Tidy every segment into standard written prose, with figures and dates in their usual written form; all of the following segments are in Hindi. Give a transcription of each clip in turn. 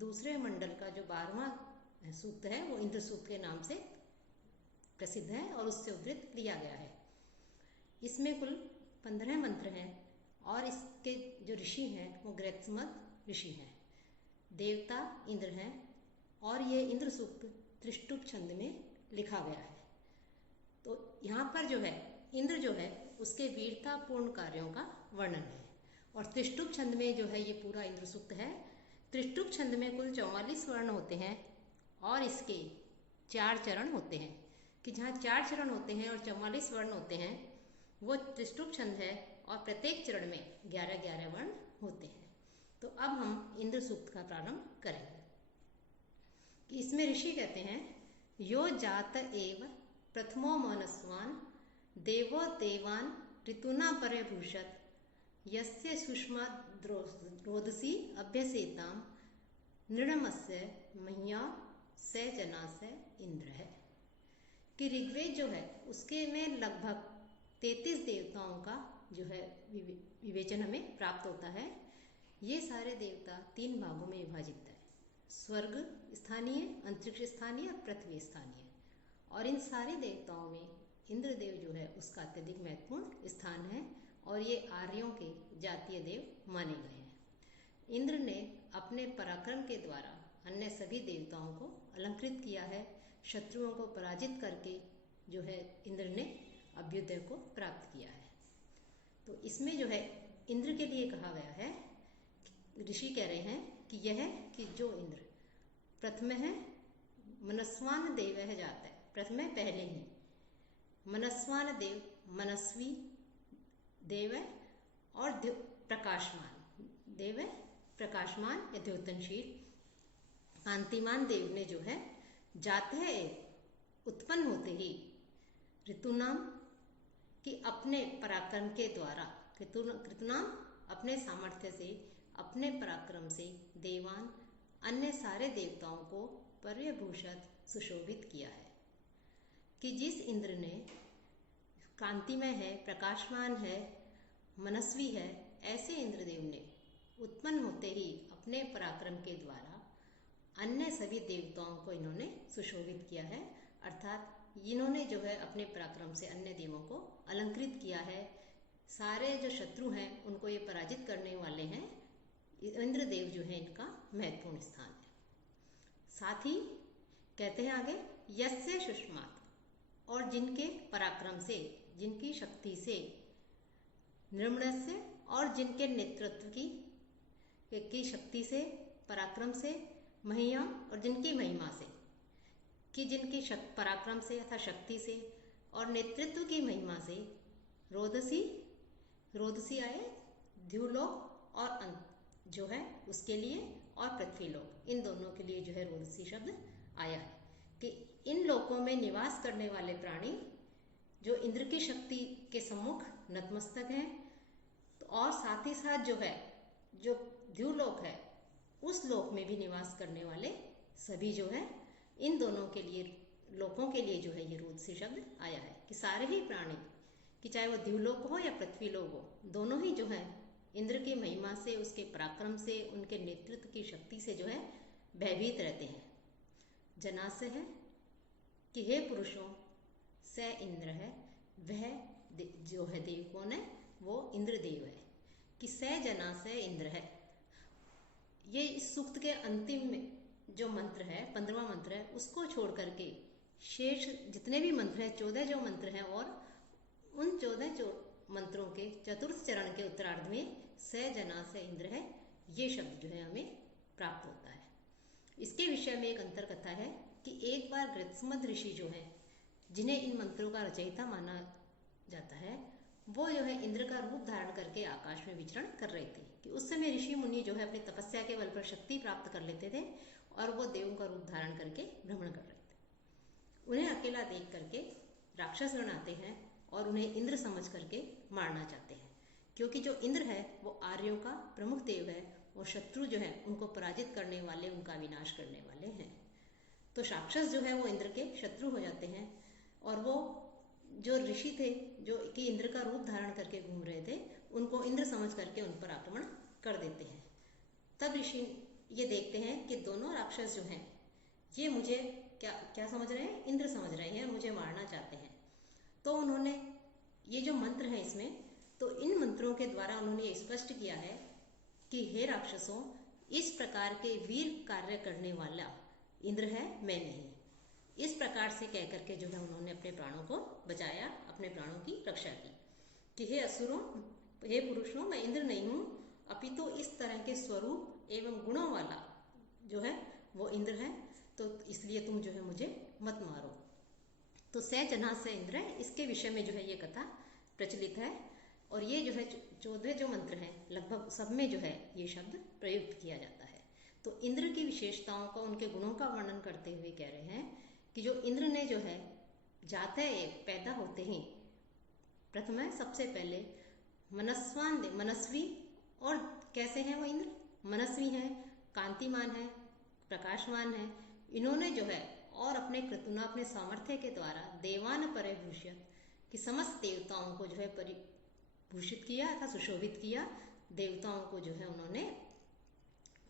दूसरे मंडल का जो 12वां सूक्त है वो इंद्र सूक्त के नाम से प्रसिद्ध है और उससे उद्धृत लिया गया है। इसमें कुल 15 मंत्र हैं और इसके जो ऋषि हैं वो गृत्समत ऋषि हैं, देवता इंद्र हैं और ये इंद्र सूक्त त्रिष्टुप छंद में लिखा गया है। तो यहाँ पर जो है इंद्र जो है उसके वीरतापूर्ण कार्यों का वर्णन है और त्रिष्टुप छंद में जो है ये पूरा इंद्र सूक्त है। त्रिष्टुप छंद में कुल 44 वर्ण होते हैं और इसके 4 चरण होते हैं कि जहाँ 4 चरण होते हैं और 44 वर्ण होते हैं वो त्रिष्टुप छंद है और प्रत्येक चरण में 11-11 वर्ण होते हैं। तो अब हम इंद्र सूक्त का प्रारंभ करेंगे कि इसमें ऋषि कहते हैं यो जात एव प्रथमो मनस्वान देवो देवान ऋतुना परे भूषत यस्य सुषमा रोदसी अभ्यसेताम नृणमस्य मह्या से जना से इंद्र है कि ऋग्वेद जो है उसके में लगभग 33 देवताओं का जो है विवेचन हमें प्राप्त होता है। ये सारे देवता 3 भागों में विभाजित है, स्वर्ग स्थानीय, अंतरिक्ष स्थानीय और पृथ्वी स्थानीय। और इन सारे देवताओं में इंद्रदेव जो है उसका अत्यधिक महत्वपूर्ण स्थान है और ये आर्यों के जातीय देव माने गए हैं। इंद्र ने अपने पराक्रम के द्वारा अन्य सभी देवताओं को अलंकृत किया है। शत्रुओं को पराजित करके जो है इंद्र ने अभ्युदय को प्राप्त किया है। तो इसमें जो है इंद्र के लिए कहा गया है, ऋषि कह रहे हैं कि यह कि जो इंद्र प्रथम है मनस्वान देव है जाता है, प्रथम पहले ही मनस्वान देव मनस्वी देव है और प्रकाशमान देव है, प्रकाशमान या द्योतनशील कांतिमान देव ने जो है जाते है उत्पन्न होते ही ऋतुनाम कि अपने पराक्रम के द्वारा ऋतुनाम अपने सामर्थ्य से अपने पराक्रम से देवान अन्य सारे देवताओं को पर्यभूषित सुशोभित किया है कि जिस इंद्र ने कांतिमय है, प्रकाशमान है, मनस्वी है, ऐसे इंद्रदेव ने उत्पन्न होते ही अपने पराक्रम के द्वारा अन्य सभी देवताओं को इन्होंने सुशोभित किया है। अर्थात इन्होंने जो है अपने पराक्रम से अन्य देवों को अलंकृत किया है। सारे जो शत्रु हैं उनको ये पराजित करने वाले हैं। इंद्रदेव जो है इनका महत्वपूर्ण स्थान है। साथ ही कहते हैं आगे यस्य सुष्मात्, और जिनके पराक्रम से, जिनकी शक्ति से, नृम्णस्य और जिनके नेतृत्व की शक्ति से, पराक्रम से, महिमा और जिनकी महिमा से, कि जिनकी पराक्रम से अथवा शक्ति से और नेतृत्व की महिमा से रोदसी आए द्युलोक और अंत जो है उसके लिए और पृथ्वीलोक, इन दोनों के लिए जो है रोदसी शब्द आया है कि इन लोकों में निवास करने वाले प्राणी जो इंद्र की शक्ति के सम्मुख नतमस्तक हैं। तो और साथ ही साथ जो है जो द्युलोक है उस लोक में भी निवास करने वाले सभी जो है इन दोनों के लिए, लोकों के लिए जो है ये रोदसी शब्द आया है कि सारे ही प्राणी कि चाहे वो द्युलोक हो या पृथ्वीलोक हो, दोनों ही जो है इंद्र की महिमा से, उसके पराक्रम से, उनके नेतृत्व की शक्ति से जो है भयभीत रहते हैं। जनास है कि हे पुरुषों से इंद्र है, वह जो है देव कौन है, वो इंद्रदेव है कि से जना से इंद्र है। ये इस सूक्त के अंतिम में जो मंत्र है 15वां मंत्र है उसको छोड़ करके शेष जितने भी मंत्र हैं 14 जो मंत्र हैं और उन 14 मंत्रों के चतुर्थ चरण के उत्तरार्ध में से जना से इंद्र है ये शब्द जो है हमें प्राप्त होता है। इसके विषय में एक अंतर कथा है कि एक बार गृत्समत ऋषि जो है जिन्हें इन मंत्रों का रचयिता माना जाता है वो जो है इंद्र का रूप धारण करके आकाश में विचरण कर रहे थे कि उस समय ऋषि मुनि जो है अपनी तपस्या के बल पर शक्ति प्राप्त कर लेते थे और वो देवों का रूप धारण करके भ्रमण कर रहे थे। उन्हें अकेला देख करके राक्षस गण आते हैं और उन्हें इंद्र समझ करके मारना चाहते हैं क्योंकि जो इंद्र है वो आर्यों का प्रमुख देव है और शत्रु जो है उनको पराजित करने वाले, उनका विनाश करने वाले हैं। तो राक्षस जो है वो इंद्र के शत्रु हो जाते हैं और वो जो ऋषि थे जो कि इंद्र का रूप धारण करके घूम रहे थे उनको इंद्र समझ करके उन पर आक्रमण कर देते हैं। तब ऋषि ये देखते हैं कि दोनों राक्षस जो हैं ये मुझे क्या क्या समझ रहे हैं, इंद्र समझ रहे हैं, मुझे मारना चाहते हैं। तो उन्होंने ये जो मंत्र है इसमें, तो इन मंत्रों के द्वारा उन्होंने ये स्पष्ट किया है कि हे राक्षसों, इस प्रकार के वीर कार्य करने वाला इंद्र है, मैं नहीं। इस प्रकार से कह करके जो है उन्होंने अपने प्राणों को बचाया, अपने प्राणों की रक्षा की कि हे असुरों, हे पुरुषों, मैं इंद्र नहीं हूँ, अपितु इस तरह के स्वरूप एवं गुणों वाला जो है वो इंद्र है, तो इसलिए तुम जो है मुझे मत मारो। तो स जना से इंद्र है, इसके विषय में जो है ये कथा प्रचलित है। और ये जो है 14 जो मंत्र हैं लगभग सब में जो है ये शब्द प्रयुक्त किया जाता है। तो इंद्र की विशेषताओं का, उनके गुणों का वर्णन करते हुए कह रहे हैं कि जो इंद्र ने जो है जाते पैदा होते ही प्रथम है, सबसे पहले मनस्वी, और कैसे हैं वो इंद्र, मनस्वी हैं, कांतिमान है, प्रकाशमान है। इन्होंने जो है और अपने कृतुना, अपने सामर्थ्य के द्वारा देवान परिभूषित, कि समस्त देवताओं को जो है परिभूषित किया अथवा सुशोभित किया, देवताओं को जो है उन्होंने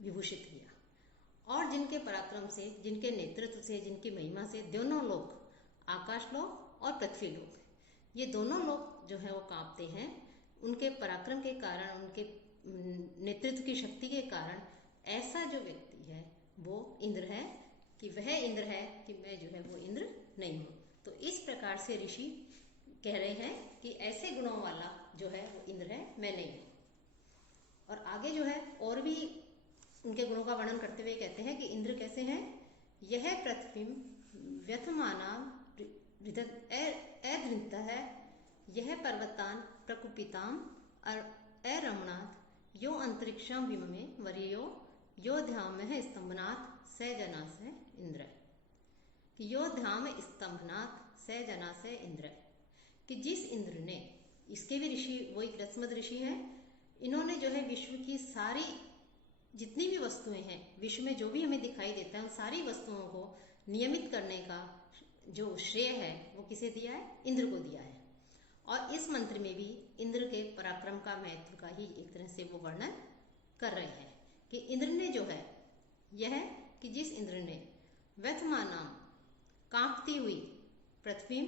विभूषित किया। और जिनके पराक्रम से, जिनके नेतृत्व से, जिनकी महिमा से दोनों लोक, आकाश लोक और पृथ्वी लोक, ये दोनों लोक जो है वो कांपते हैं। उनके पराक्रम के कारण, उनके नेतृत्व की शक्ति के कारण ऐसा जो व्यक्ति है वो इंद्र है, कि वह इंद्र है कि मैं जो है वो इंद्र नहीं हूँ। तो इस प्रकार से ऋषि कह रहे हैं कि ऐसे गुणों वाला जो है वो इंद्र है, मैं नहीं हूँ। और आगे जो है और भी उनके गुणों का वर्णन करते हुए कहते हैं कि इंद्र कैसे हैं, यह पृथ्वी व्यथमाना अधृत है, यह पर्वतान प्रकुपिताम अरमणात्, यो अंतरिक्षम विममे वरीयो यो ध्याम स्तंभनाथ स जना से इंद्र, कि यो ध्याम स्तंभनाथ स जना से इंद्र, कि जिस इंद्र ने, इसके भी ऋषि वही रसमद ऋषि हैं, इन्होंने जो है विश्व की सारी जितनी भी वस्तुएं हैं, विश्व में जो भी हमें दिखाई देता है, उन सारी वस्तुओं को नियमित करने का जो श्रेय है वो किसे दिया है, इंद्र को दिया है। और इस मंत्र में भी इंद्र के पराक्रम का, महत्व का ही एक तरह से वो वर्णन कर रहे हैं कि इंद्र ने जो है, यह कि जिस इंद्र ने व्यथमानाम, कांपती हुई पृथ्वी,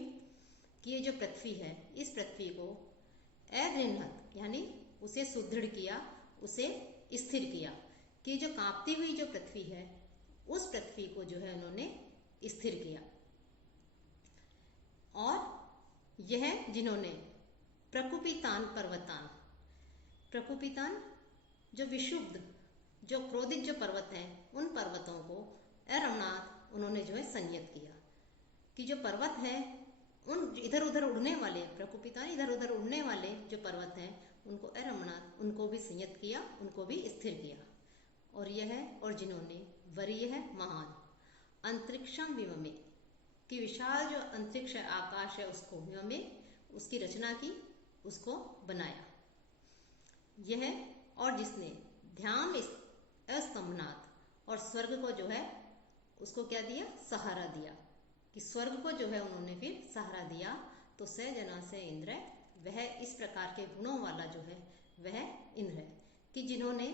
कि ये जो पृथ्वी है, इस पृथ्वी को अदृढ़ यानी उसे सुदृढ़ किया, उसे स्थिर किया, कि जो कांपती हुई जो पृथ्वी है उस पृथ्वी को जो है उन्होंने स्थिर किया। और यह जिन्होंने प्रकुपितान पर्वतान, प्रकुपितान जो विशुद्ध, जो क्रोधित जो पर्वत हैं, उन पर्वतों को अरमनाथ उन्होंने जो है संयत किया, कि जो पर्वत है उन इधर उधर उड़ने वाले, प्रकुपितान इधर उधर उड़ने वाले जो पर्वत हैं उनको अरमनाथ, उनको भी संयत किया, उनको भी स्थिर किया। और यह है, और जिन्होंने वरीय है महान, अंतरिक्षम विममे, कि विशाल जो अंतरिक्ष आकाश है उसको विममे, उसकी रचना की, उसको बनाया। यह, और जिसने ध्यान स्तंभनाथ, और स्वर्ग को जो है उसको क्या दिया, सहारा दिया, कि स्वर्ग को जो है उन्होंने फिर सहारा दिया। तो स जना से इंद्र, वह इस प्रकार के गुणों वाला जो है वह इंद्र है, कि जिन्होंने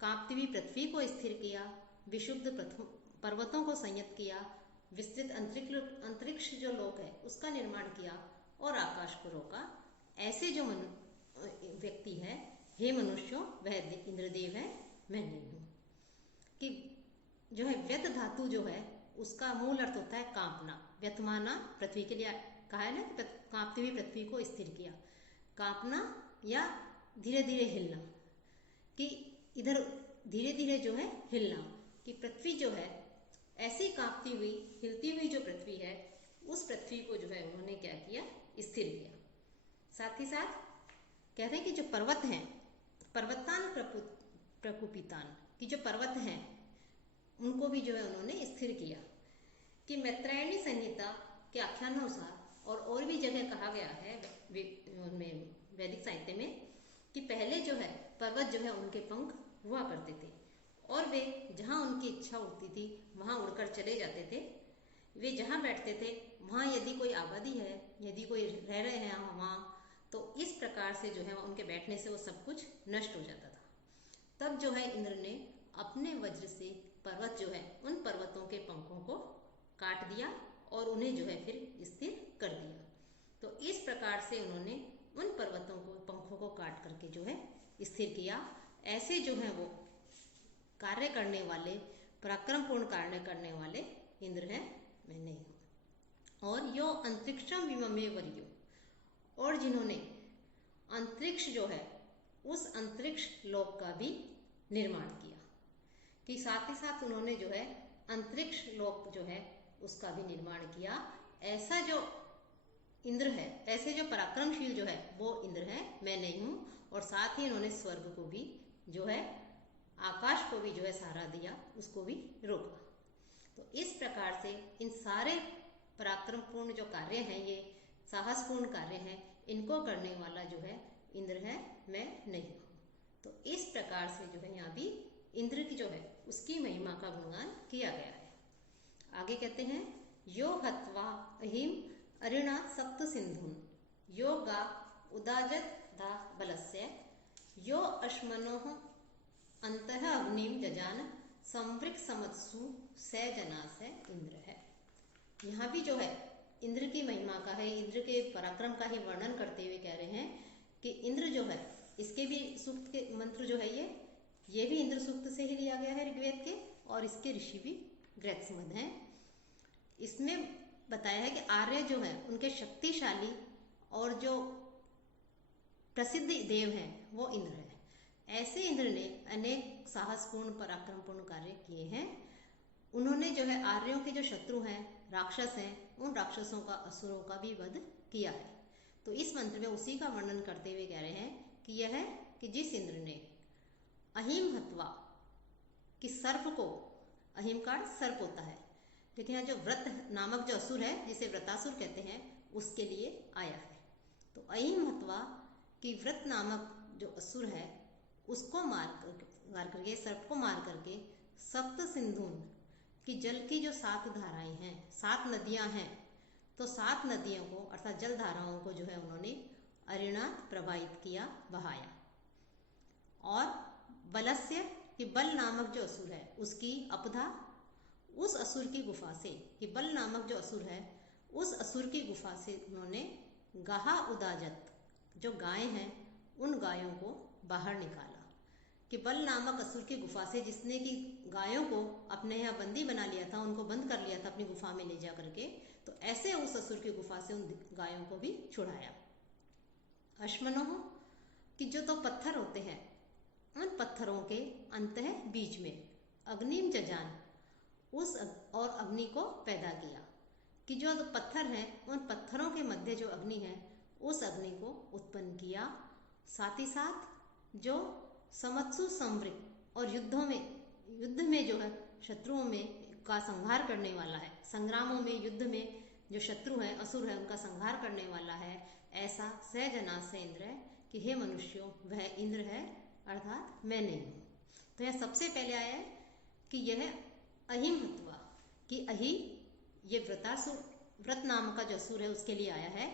कांपती हुई पृथ्वी को स्थिर किया, विशुद्ध पर्वतों को संयत किया, विस्तृत अंतरिक्ष जो लोक है उसका निर्माण किया, और आकाश को रोका। ऐसे जो व्यक्ति है, हे मनुष्यों, वह इंद्रदेव है, मैं नहीं हूँ। कि जो है व्यथ धातु जो है उसका मूल अर्थ होता है कांपना, व्यथमाना, पृथ्वी के लिए कहा है ना, कांपती हुई पृथ्वी को स्थिर किया, कांपना या धीरे धीरे हिलना, कि इधर धीरे धीरे जो है हिलना, कि पृथ्वी जो है ऐसी कांपती हुई, हिलती हुई जो पृथ्वी है, उस पृथ्वी को जो है उन्होंने क्या किया, स्थिर किया। साथ ही साथ कहते हैं कि जो पर्वत हैं, पर्वतान प्रकुपितान, कि जो पर्वत हैं उनको भी जो है उन्होंने स्थिर किया। कि मैत्रेयणी संहिता के आख्यानुसार और भी जगह कहा गया है उनमें, वैदिक साहित्य में, कि पहले जो है पर्वत जो है उनके पंख हुआ करते थे, और वे जहाँ उनकी इच्छा होती थी वहाँ उड़कर चले जाते थे। वे जहाँ बैठते थे वहाँ यदि कोई आबादी है, यदि कोई रह रहे हैं वहाँ, तो इस प्रकार से जो है उनके बैठने से वो सब कुछ नष्ट हो जाता था। तब जो है इंद्र ने अपने वज्र से पर्वत जो है उन पर्वतों के पंखों को काट दिया और उन्हें जो है फिर स्थिर कर दिया। तो इस प्रकार से उन्होंने उन पर्वतों को पंखों को काट करके जो है स्थिर किया। ऐसे जो है वो कार्य करने वाले, पराक्रमपूर्ण कार्य करने वाले इंद्र हैं, मैं नहीं हूँ। और यो अंतरिक्षम विममे वर्यो, और जिन्होंने अंतरिक्ष जो है उस अंतरिक्ष लोक का भी निर्माण किया, कि साथ ही साथ उन्होंने जो है अंतरिक्ष लोक जो है उसका भी निर्माण किया। ऐसा जो इंद्र है, ऐसे जो पराक्रमशील जो है वो इंद्र है, मैं नहीं हूँ। और साथ ही इन्होंने स्वर्ग को भी जो है, आकाश को भी जो है सहारा दिया, उसको भी रोका। तो इस प्रकार से इन सारे पराक्रमपूर्ण जो कार्य हैं, ये साहसपूर्ण कार्य हैं, इनको करने वाला जो है इंद्र है, मैं नहीं हूँ। तो इस प्रकार से जो है यहाँ भी इंद्र की जो है उसकी महिमा का गुणगान किया गया है। आगे कहते हैं, यो हत्वा अहिम अरिणा सप्त सिंधुन यो गा उदाजत धा बलस्य यो अश्मनोह अंतः अग्निम जजान संवृक समत्सु स जना से इंद्र है। यहाँ भी जो है इंद्र की महिमा का है, इंद्र के पराक्रम का ही वर्णन करते हुए कह रहे हैं कि इंद्र जो है, इसके भी सूक्त के मंत्र जो है ये भी इंद्र सूक्त से ही लिया गया है ऋग्वेद के, और इसके ऋषि भी गृहस्मद हैं। इसमें बताया है कि आर्य जो है उनके शक्तिशाली और जो प्रसिद्ध देव हैं वो इंद्र है। ऐसे इंद्र ने अनेक साहसपूर्ण पराक्रमपूर्ण कार्य किए हैं। उन्होंने जो है आर्यों के जो शत्रु हैं, राक्षस हैं, उन राक्षसों का, असुरों का भी वध किया है। तो इस मंत्र में उसी का वर्णन करते हुए कह रहे हैं कि यह है कि जिस इंद्र ने अहिम हत्वा, कि सर्प को, अहिम का सर्प होता है, लेकिन यहाँ जो व्रत नामक जो असुर है जिसे व्रतासुर कहते हैं उसके लिए आया है। तो अहिम हत्वा कि व्रत नामक जो असुर है उसको मार करके, सर्प को मार करके, सप्त सिंधुन कि जल की जो 7 धाराएं हैं, 7 नदियां हैं, तो 7 नदियों को अर्थात जल धाराओं को जो है उन्होंने अरिणा प्रवाहित किया, बहाया। और बलस्य कि बल नामक जो असुर है उसकी अपधा, उस असुर की गुफा से, कि बल नामक जो असुर है उस असुर की गुफा से उन्होंने गाहा उदाजत, जो गाय हैं उन गायों को बाहर निकाला। कि बल नामक असुर की गुफा से, जिसने कि गायों को अपने यहाँ बंदी बना लिया था, उनको बंद कर लिया था अपनी गुफा में ले जा करके, तो ऐसे उस असुर की गुफा से उन गायों को भी छुड़ाया। अश्मनोह कि जो तो पत्थर होते हैं, उन पत्थरों के अंत है बीच में अग्निम जजान, उस और अग्नि को पैदा किया। कि जो पत्थर हैं उन पत्थरों के मध्य जो अग्नि है उस अग्नि को उत्पन्न किया। साथ ही साथ जो समत्सु संवृक, और युद्ध में जो है शत्रुओं में का संहार करने वाला है, संग्रामों में, युद्ध में जो शत्रु हैं, असुर है, उनका संहार करने वाला है, ऐसा सहजना से इंद्र है कि हे मनुष्यों वह इंद्र है, अर्थात मैं नहीं हूँ। तो यह सबसे पहले आया है कि यह अहिम हत्वा, कि अहि ये व्रतासुर, व्रत नाम का जो असुर है उसके लिए आया है।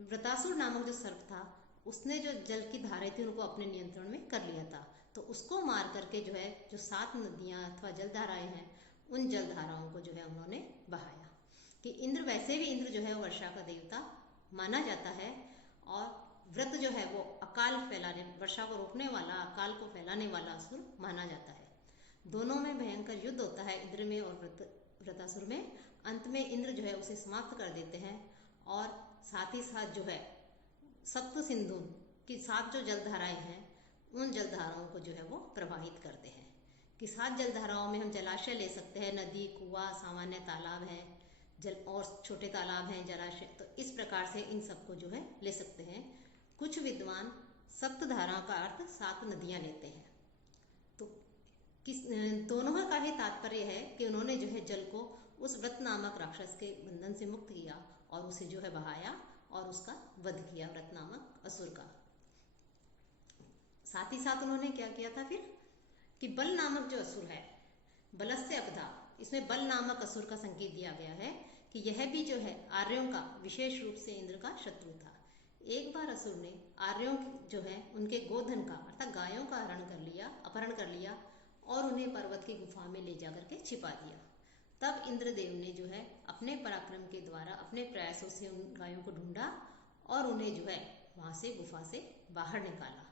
व्रतासुर नामक जो सर्प था उसने जो जल की धाराएं थी उनको अपने नियंत्रण में कर लिया था, तो उसको मार करके जो है जो 7 नदियां अथवा जल धाराएं हैं उन जल धाराओं को जो है उन्होंने बहाया। कि इंद्र वैसे भी इंद्र जो है वर्षा का देवता माना जाता है, और व्रत जो है वो अकाल फैलाने, वर्षा को रोकने वाला, अकाल को फैलाने वाला असुर माना जाता है। दोनों में भयंकर युद्ध होता है, इंद्र में और व्रतासुर में। अंत में इंद्र जो है उसे समाप्त कर देते हैं, और साथ ही साथ जो है सप्त सिंधु की 7 जो जलधाराएं हैं उन जलधाराओं को जो है वो प्रवाहित करते हैं। कि 7 जलधाराओं में हम जलाशय ले सकते हैं, नदी, कुआं, सामान्य तालाब है, जल और छोटे तालाब हैं, जलाशय, तो इस प्रकार से इन सबको जो है ले सकते हैं। कुछ विद्वान सप्त धारा का अर्थ 7 नदियां लेते हैं। तो दोनों का ही तात्पर्य है कि उन्होंने जो है जल को उस व्रत नामक राक्षस के बंधन से मुक्त किया और उसे जो है बहाया और उसका वध किया, व्रत नामक असुर का। साथ ही साथ उन्होंने क्या किया था फिर कि बल नामक जो असुर है, बलस्य अपधा, इसमें बल नामक असुर का संकेत दिया गया है कि यह भी जो है आर्यों का विशेष रूप से इंद्र का शत्रु था। एक बार असुर ने आर्यों जो है उनके गोधन का अर्थात गायों का अपहरण कर लिया और उन्हें पर्वत की गुफा में ले जाकर के छिपा दिया। तब इंद्रदेव ने जो है अपने पराक्रम के द्वारा अपने प्रयासों से उन गायों को ढूंढा और उन्हें जो है वहां से गुफा से बाहर निकाला।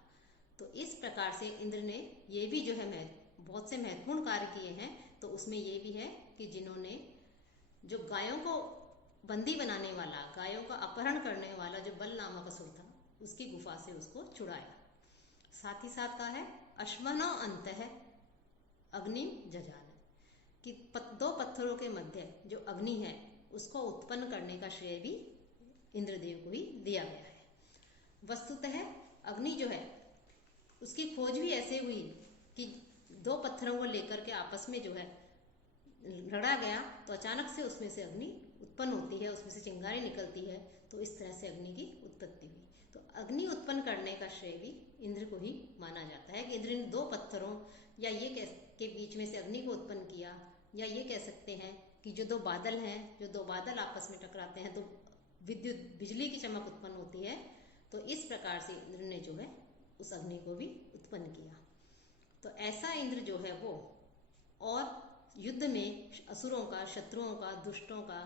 तो इस प्रकार से इंद्र ने ये भी जो है बहुत से महत्वपूर्ण कार्य किए हैं। तो उसमें ये भी है कि जिन्होंने जो गायों को बंदी बनाने वाला, गायों का अपहरण करने वाला जो बल नामक असुर था, उसकी गुफा से उसको छुड़ाया। साथ ही साथ कहा है अश्वनो अंतः अग्नि जजान, कि दो पत्थरों के मध्य जो अग्नि है उसको उत्पन्न करने का श्रेय भी इंद्रदेव को ही दिया गया है। वस्तुतः अग्नि जो है उसकी खोज भी ऐसे हुई कि दो पत्थरों को लेकर के आपस में जो है लड़ा गया तो अचानक से उसमें से अग्नि उत्पन्न होती है, उसमें से चिंगारी निकलती है। तो इस तरह से अग्नि की उत्पत्ति हुई। तो अग्नि उत्पन्न करने का श्रेय भी इंद्र को ही माना जाता है कि इंद्र ने दो पत्थरों या ये के बीच में से अग्नि को उत्पन्न किया, या ये कह सकते हैं कि जो दो बादल हैं, जो दो बादल आपस में टकराते हैं तो विद्युत बिजली की चमक उत्पन्न होती है। तो इस प्रकार से इंद्र ने जो है उस अग्नि को भी उत्पन्न किया। तो ऐसा इंद्र जो है वो और युद्ध में असुरों का, शत्रुओं का, दुष्टों का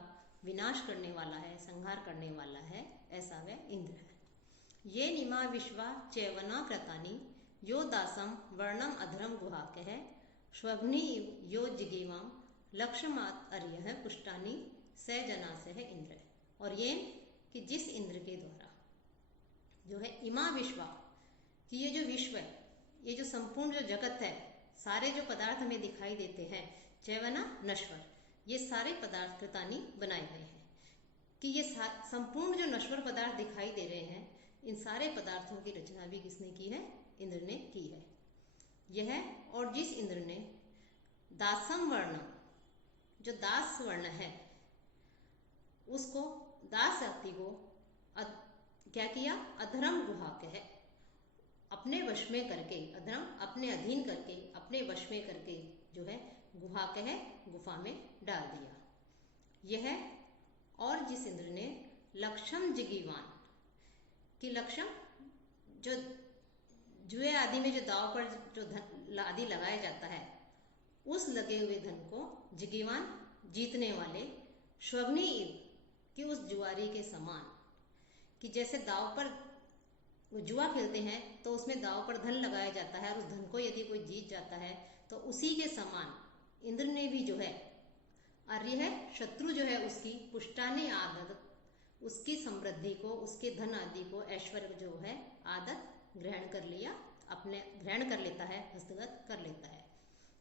विनाश करने वाला है, संहार करने वाला है, ऐसा वह इंद्र है। ये निमा विश्वा चैवना कृतानि यो दासम वर्णम अधरम गुहाकः स्वग्नि यो जिगीवाम लक्ष्यमात अर्यः पुष्टानि स जनासः इंद्र। और ये कि जिस इंद्र के द्वारा जो है इमा विश्वा, कि ये जो विश्व है, ये जो संपूर्ण जो जगत है, सारे जो पदार्थ हमें दिखाई देते हैं, चैवना नश्वर, ये सारे पदार्थ कृतानि बनाए गए हैं। कि ये संपूर्ण जो नश्वर पदार्थ दिखाई दे रहे हैं, इन सारे पदार्थों की रचना भी किसने की है? इंद्र ने की है। यह और जिस इंद्र ने दासम वर्ण, जो दास वर्ण है, उसको दास जाति को क्या किया? अधर्म गुहाकः, अपने वश में करके, अधर्म अपने अधीन करके, अपने वश में करके जो है गुहाकः गुफा में डाल दिया। यह और जिस इंद्र ने लक्षम जिगीवान, कि लक्षम जो जुए आदि में जो दाव पर जो धन आदि लगाया जाता है, उस लगे हुए धन को जिगीवान जीतने वाले, स्वग्नि कि उस जुआरी के समान, कि जैसे दाव पर जुआ खेलते हैं तो उसमें दाव पर धन लगाया जाता है और उस धन को यदि कोई जीत जाता है तो उसी के समान इंद्र ने भी जो है आर्य है शत्रु जो है उसकी पुष्टाने आदत, उसकी समृद्धि को, उसके धन आदि को, ऐश्वर्य जो है आदत ग्रहण कर लिया, अपने ग्रहण कर लेता है, हस्तगत कर लेता है।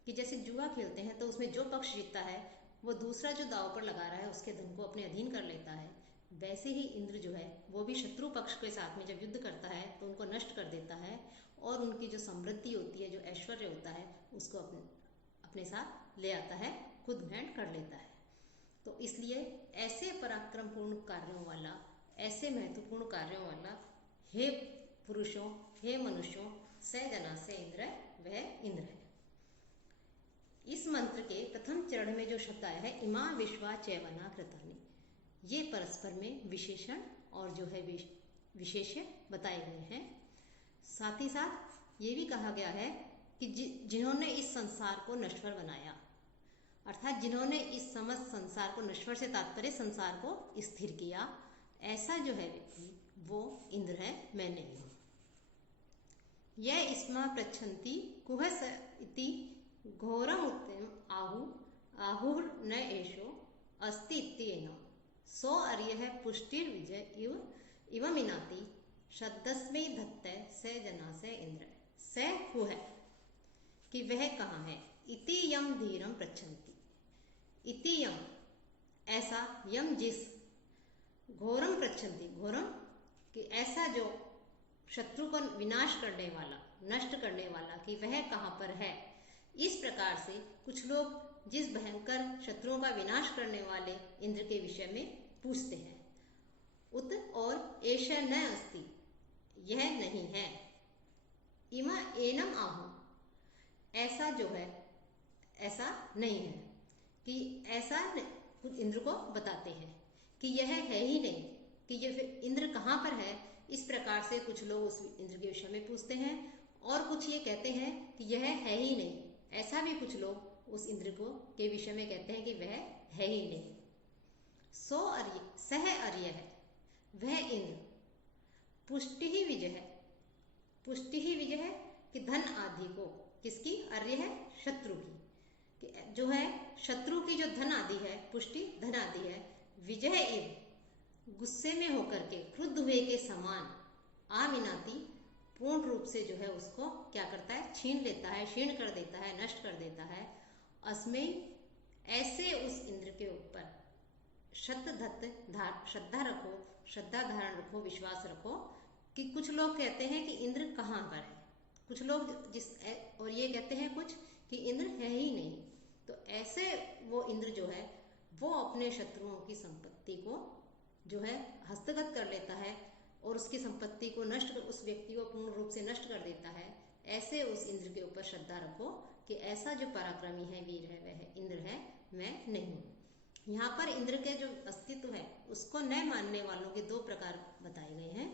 कि जैसे जुआ खेलते हैं तो उसमें जो पक्ष जीतता है वो दूसरा जो दाव पर लगा रहा है उसके धन को अपने अधीन कर लेता है। वैसे ही इंद्र जो है वो भी शत्रु पक्ष के साथ में जब युद्ध करता है तो उनको नष्ट कर देता है और उनकी जो समृद्धि होती है, जो ऐश्वर्य होता है, उसको अपने साथ ले आता है, खुद ग्रहण कर लेता है। तो इसलिए ऐसे पराक्रमपूर्ण कार्यों वाला, ऐसे महत्वपूर्ण कार्यों वाला हे पुरुषों, हे मनुष्यों, स जना से इंद्र, वह इंद्र है। इस मंत्र के प्रथम चरण में जो शब्द आया है इमा विश्वा चैवना कृतानि, ये परस्पर में विशेषण और जो है विशेष्य बताए गए हैं। साथ ही साथ ये भी कहा गया है कि जिन्होंने इस संसार को नश्वर बनाया, अर्थात जिन्होंने इस समस्त संसार को, नश्वर से तात्पर्य संसार को स्थिर किया, ऐसा जो है व्यक्ति वो इंद्र है, मैं नहीं हूं। यह इस्मा प्रच्छन्ति कुहस इति घोरम उत्तम आहुर न एषो अस्ति इत्येनं सो अर्यः पुष्टिर विजय इव मिनाति शब्दस्मै धत्ते स जना से इंद्र। स हु है कि वह कहाँ है? इति यम धीरम प्रच्छन्ति, इति यम ऐसा, यम जिस, घोरम प्रच्छन्ति घोरम कि ऐसा जो शत्रु को विनाश करने वाला, नष्ट करने वाला, कि वह कहाँ पर है। इस प्रकार से कुछ लोग जिस भयंकर शत्रुओं का विनाश करने वाले इंद्र के विषय में पूछते हैं। उत और एष न अस्ति, यह नहीं है। इमा एनम आहु, ऐसा जो है ऐसा नहीं है, कि ऐसा कुछ इंद्र को बताते हैं कि यह है ही नहीं, कि ये फिर इंद्र कहाँ पर है। इस प्रकार से कुछ लोग उस इंद्र के विषय में पूछते हैं और कुछ ये कहते हैं कि यह है ही नहीं, ऐसा भी कुछ लोग उस इंद्र को के विषय में कहते हैं कि वह है ही नहीं। सो अर्य सह अर्य है, वह इंद्र पुष्टि ही विजय है। पुष्टि ही विजय है कि धन आदि को, किसकी? अर्य है शत्रु की, कि जो है शत्रु की जो धन आदि है, पुष्टि धन आदि है, विजय इव गुस्से में होकर के क्रुद्ध हुए के समान आमिनाती पूर्ण रूप से जो है उसको क्या करता है? छीन लेता है, क्षीण कर देता है, नष्ट कर देता है। अस्मै ऐसे उस इंद्र के ऊपर श्रद्धा रखो, श्रद्धा धारण रखो, विश्वास रखो। कि कुछ लोग कहते हैं कि इंद्र कहाँ पर है, कुछ लोग और ये कहते हैं कुछ कि इंद्र है ही नहीं। तो ऐसे वो इंद्र जो है वो अपने शत्रुओं की संपत्ति को जो है हस्तगत कर लेता है और उसकी संपत्ति को नष्ट कर, उस व्यक्ति को पूर्ण रूप से नष्ट कर देता है। ऐसे उस इंद्र के ऊपर श्रद्धा रखो कि ऐसा जो पराक्रमी है, वीर है, वह इंद्र है, मैं नहीं हूँ। यहाँ पर इंद्र के जो अस्तित्व है उसको न मानने वालों के दो प्रकार बताए गए हैं।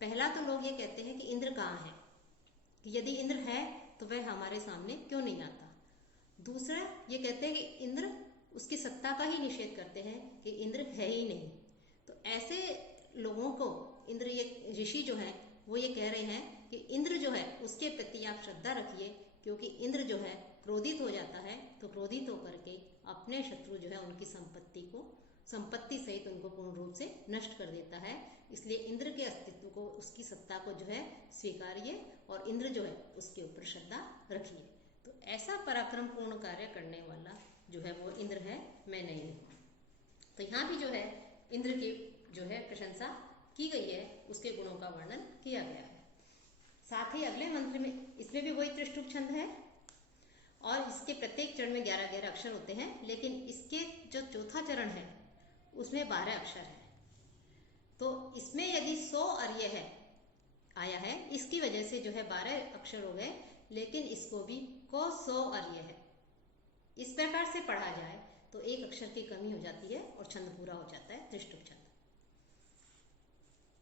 पहला तो लोग ये कहते हैं कि इंद्र कहाँ है, कि यदि इंद्र है तो वह हमारे सामने क्यों नहीं आता। दूसरा ये कहते हैं कि इंद्र, उसकी सत्ता का ही निषेध करते हैं कि इंद्र है ही नहीं। तो ऐसे लोगों को इंद्र, ये ऋषि जो है वो ये कह रहे हैं कि इंद्र जो है उसके प्रति आप श्रद्धा रखिए, क्योंकि इंद्र जो है क्रोधित हो जाता है तो क्रोधित होकर के अपने शत्रु जो है उनकी संपत्ति सहित उनको पूर्ण रूप से नष्ट कर देता है। इसलिए इंद्र के अस्तित्व को, उसकी सत्ता को जो है स्वीकारिए और इंद्र जो है उसके ऊपर श्रद्धा रखिए। तो ऐसा पराक्रम पूर्ण कार्य करने वाला जो है वो इंद्र है, मैं नहीं हूँ। तो यहाँ भी जो है इंद्र की जो है प्रशंसा की गई है, उसके गुणों का वर्णन किया गया है। साथ ही अगले मंत्र में, इसमें भी वही त्रिष्टुप छंद है और इसके प्रत्येक चरण में 11-11 अक्षर होते हैं, लेकिन इसके जो चौथा चरण है उसमें 12 अक्षर है। तो इसमें यदि 100 अर्य है आया है, इसकी वजह से जो है 12 अक्षर हो गए, लेकिन इसको भी को 100 अर्य है इस प्रकार से पढ़ा जाए तो एक अक्षर की कमी हो जाती है और छंद पूरा हो जाता है, त्रिष्टुप छंद।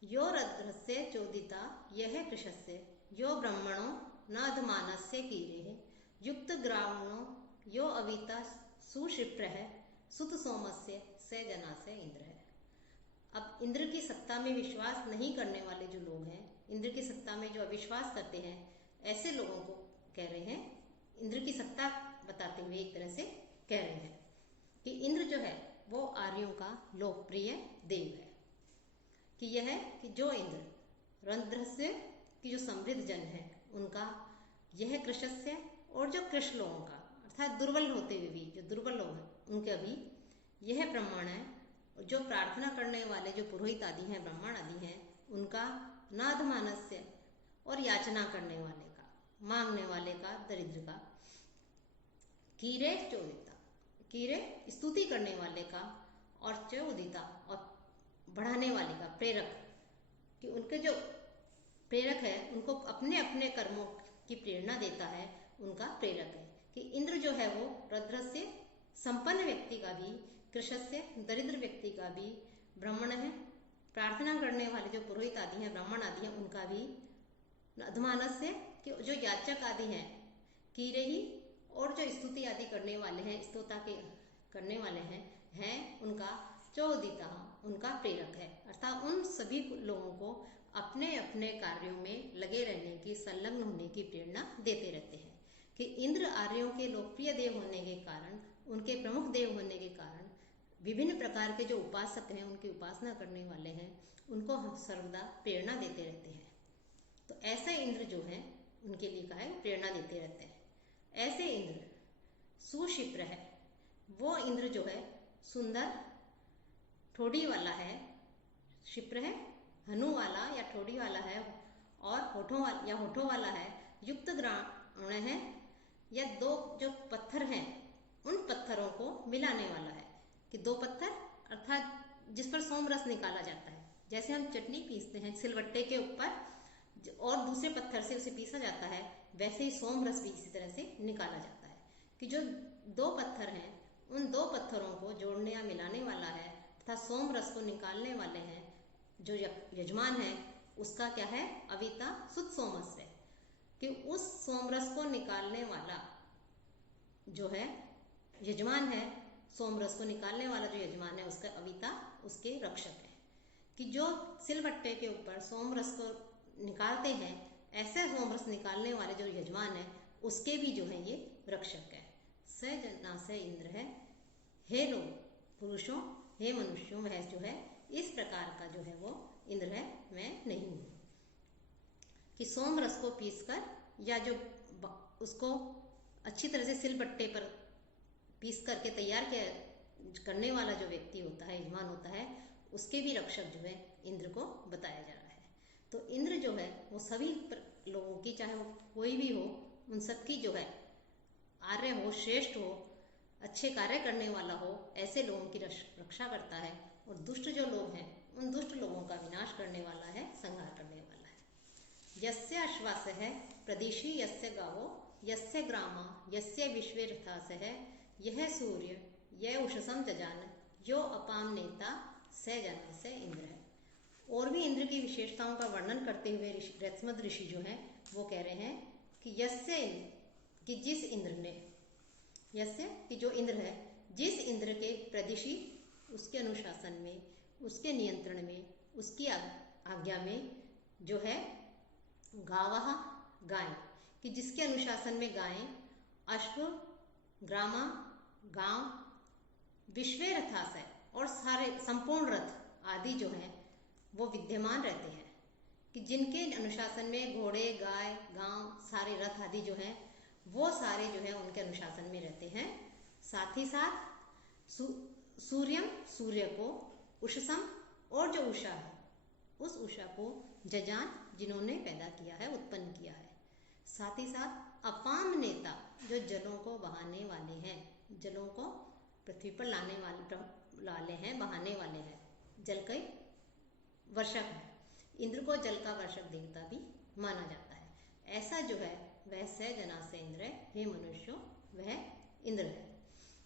यो रद्रस्य चोदिता यह कृशस्य, यो ब्रह्मणो नाधमानस्य कीरे, युक्त ग्रावणो यो अविता सुशिप्र है, सुत सोमस्य से जनास्य इंद्र है। अब इंद्र की सत्ता में विश्वास नहीं करने वाले जो लोग हैं, इंद्र की सत्ता में जो अविश्वास करते हैं, ऐसे लोगों को कह रहे हैं, इंद्र की सत्ता बताते हुए एक तरह से कह रहे हैं कि इंद्र जो है वो आर्यों का लोकप्रिय देव है। कि यह है कि जो इंद्र रंध्रस्य की जो समृद्ध जन है उनका, यह कृशस्य और जो कृश लोगों का, अर्थात दुर्बल होते हुए भी जो दुर्बल लोग हैं उनके भी यह प्रमाण है। जो प्रार्थना करने वाले जो पुरोहित आदि हैं, ब्राह्मण आदि हैं, उनका नाधमानस्य और याचना करने वाले का, मांगने वाले का, दरिद्र का, कीरे चोदिता, कीरे स्तुति करने वाले का, और चोदिता और बढ़ाने वाले का, प्रेरक, कि उनके जो प्रेरक है उनको अपने अपने कर्मों की प्रेरणा देता है, उनका प्रेरक है। कि इंद्र जो है वो रद्र से संपन्न व्यक्ति का भी, कृशस्य दरिद्र व्यक्ति का भी, ब्राह्मण है, प्रार्थना करने वाले जो पुरोहित आदि हैं, ब्राह्मण आदि हैं, उनका भी, अधमानस्य कि जो याचक आदि हैं, कीरेही और जो स्तुति आदि करने वाले हैं, स्तोता के करने वाले हैं उनका चोदिता, उनका प्रेरक है। अर्थात उन सभी लोगों को अपने अपने कार्यों में लगे रहने की, संलग्न होने की प्रेरणा देते रहते हैं। कि इंद्र आर्यों के लोकप्रिय देव होने के कारण, उनके प्रमुख देव होने के कारण, विभिन्न प्रकार के जो उपासक हैं, उनकी उपासना करने वाले हैं, उनको हम सर्वदा प्रेरणा देते रहते हैं। तो ऐसे इंद्र जो हैं उनके लिए कहा है प्रेरणा देते रहते हैं। ऐसे इंद्र सुशिप्र है, वो इंद्र जो है सुंदर ठोड़ी वाला है, शिप्र है हनु वाला या ठोड़ी वाला है, और होठों वाला है, युक्त ग्राण है, या दो जो पत्थर हैं उन पत्थरों को मिलाने वाला है। कि दो पत्थर अर्थात जिस पर सोम रस निकाला जाता है, जैसे हम चटनी पीसते हैं सिलबट्टे के ऊपर और दूसरे पत्थर से उसे पीसा जाता है, वैसे ही सोम रस भी इसी तरह से निकाला जाता है। कि जो दो पत्थर हैं उन दो पत्थरों को जोड़ने या मिलाने वाला है, तथा सोम रस को निकालने वाले हैं जो यजमान है, उसका क्या है, अविता सुत सोमस्य, कि उस सोम रस को निकालने वाला जो है यजमान है, सोमरस को निकालने वाला जो यजमान है उसका अविता उसके रक्षक है। कि जो सिलबट्टे के ऊपर सोमरस को निकालते हैं, ऐसे सोमरस निकालने वाले जो यजमान है उसके भी जो है ये रक्षक है। स जना से इंद्र है, हे लोग पुरुषों, हे मनुष्यों, वह जो है इस प्रकार का जो है वो इंद्र है, मैं नहीं हूँ। कि सोमरस को पीसकर या जो उसको अच्छी तरह से सिलबट्टे पर पीस करके तैयार करने वाला जो व्यक्ति होता है, यजमान होता है, उसके भी रक्षक जो है इंद्र को बताया जा रहा है। तो इंद्र जो है वो सभी लोगों की, चाहे वो कोई भी हो, उन सबकी जो है आर्य हो, श्रेष्ठ हो, अच्छे कार्य करने वाला हो, ऐसे लोगों की रक्षा करता है। और दुष्ट जो लोग हैं उन दुष्ट लोगों का विनाश करने वाला है, संहार करने वाला है। यस्य आश्वास है प्रदिशि यस्य गावो यस्य ग्रामा यस्य विश्वे रथास है, यह सूर्य यह उषसम जजान यो अपाम नेता स जना से इंद्र है। और भी इंद्र की विशेषताओं का वर्णन करते हुए रत्मद ऋषि जो है वो कह रहे हैं कि यस्य, कि जिस इंद्र ने, यस्य कि जो इंद्र है, जिस इंद्र के प्रदिशि उसके अनुशासन में, उसके नियंत्रण में, उसकी आज्ञा में जो है गावः गाय, कि जिसके अनुशासन में गायें, अश्व, ग्रामा गांव, विश्वे रथास है, और सारे संपूर्ण रथ आदि जो हैं वो विद्यमान रहते हैं। कि जिनके अनुशासन में घोड़े, गाय, गांव, सारे रथ आदि जो हैं वो सारे जो है उनके अनुशासन में रहते हैं। साथ ही साथ सूर्यम, सूर्य को, उषसम, और जो उषा है उस उषा को, जजान, जिन्होंने पैदा किया है, उत्पन्न किया है। साथ ही साथ अपाम नेता, जो जलों को बहाने वाले हैं, जलों को पृथ्वी पर लाने वाले हैं, बहाने वाले हैं, जल के वर्षक है। इंद्र को जल का वर्षक देवता भी माना जाता है। ऐसा जो है वह स जना से इंद्र है, हे मनुष्यों, वह इंद्र है।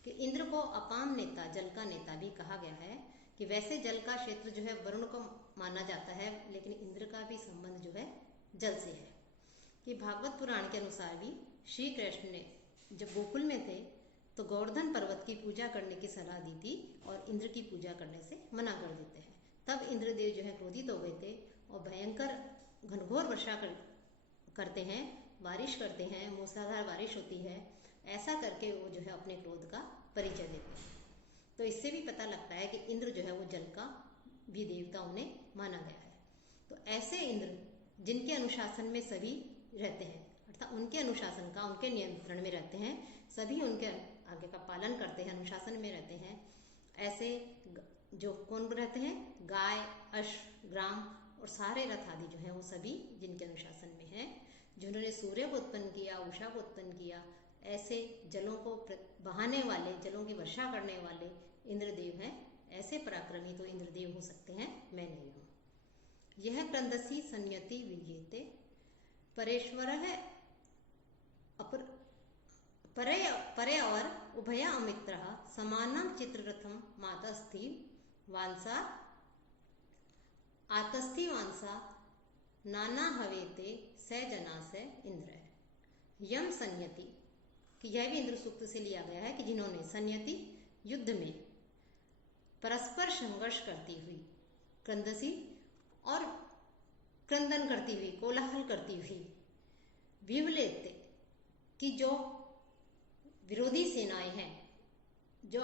कि इंद्र को अपाम नेता, जल का नेता भी कहा गया है। कि वैसे जल का क्षेत्र जो है वरुण को माना जाता है, लेकिन इंद्र का भी संबंध जो है जल से है। कि भागवत पुराण के अनुसार भी श्री कृष्ण ने जब गोकुल में थे तो गोवर्धन पर्वत की पूजा करने की सलाह दी थी और इंद्र की पूजा करने से मना कर देते हैं। तब इंद्रदेव जो है क्रोधित हो गए थे और भयंकर घनघोर वर्षा करते हैं, बारिश करते हैं, मूसलाधार बारिश होती है। ऐसा करके वो जो है अपने क्रोध का परिचय देते हैं। तो इससे भी पता लगता है कि इंद्र जो है वो जल का भी देवता उन्हें माना गया है। तो ऐसे इंद्र जिनके अनुशासन में सभी रहते हैं, अर्थात उनके अनुशासन का, उनके नियंत्रण में रहते हैं, सभी उनके आगे का पालन करते हैं, अनुशासन में रहते हैं, ऐसे जो कौन रहते हैं, गाय, अश्व, ग्राम और सारे रथ आदि जो हैं वो सभी जिनके अनुशासन में हैं, जिन्होंने सूर्य को उत्पन्न किया, उषा को उत्पन्न किया, ऐसे जलों को बहाने वाले, जलों की वर्षा करने वाले इंद्रदेव हैं। ऐसे पराक्रमी तो इंद्रदेव हो सकते हैं, मैं नहीं हूँ। यह क्रंदसी संयति विज्ञेते परेश्वर है परे और उभय अमित्र समानम चित्ररथम मातस्थि वांसा आतस्थि वांसा नाना हवेते स जना से इंद्र है। यम संयति, कि यह भी इंद्र सूक्त से लिया गया है, कि जिन्होंने संयति, युद्ध में परस्पर संघर्ष करती हुई, क्रंदसी और क्रंदन करती हुई, कोलाहल करती हुई, विवलेते, कि जो विरोधी सेनाएं हैं, जो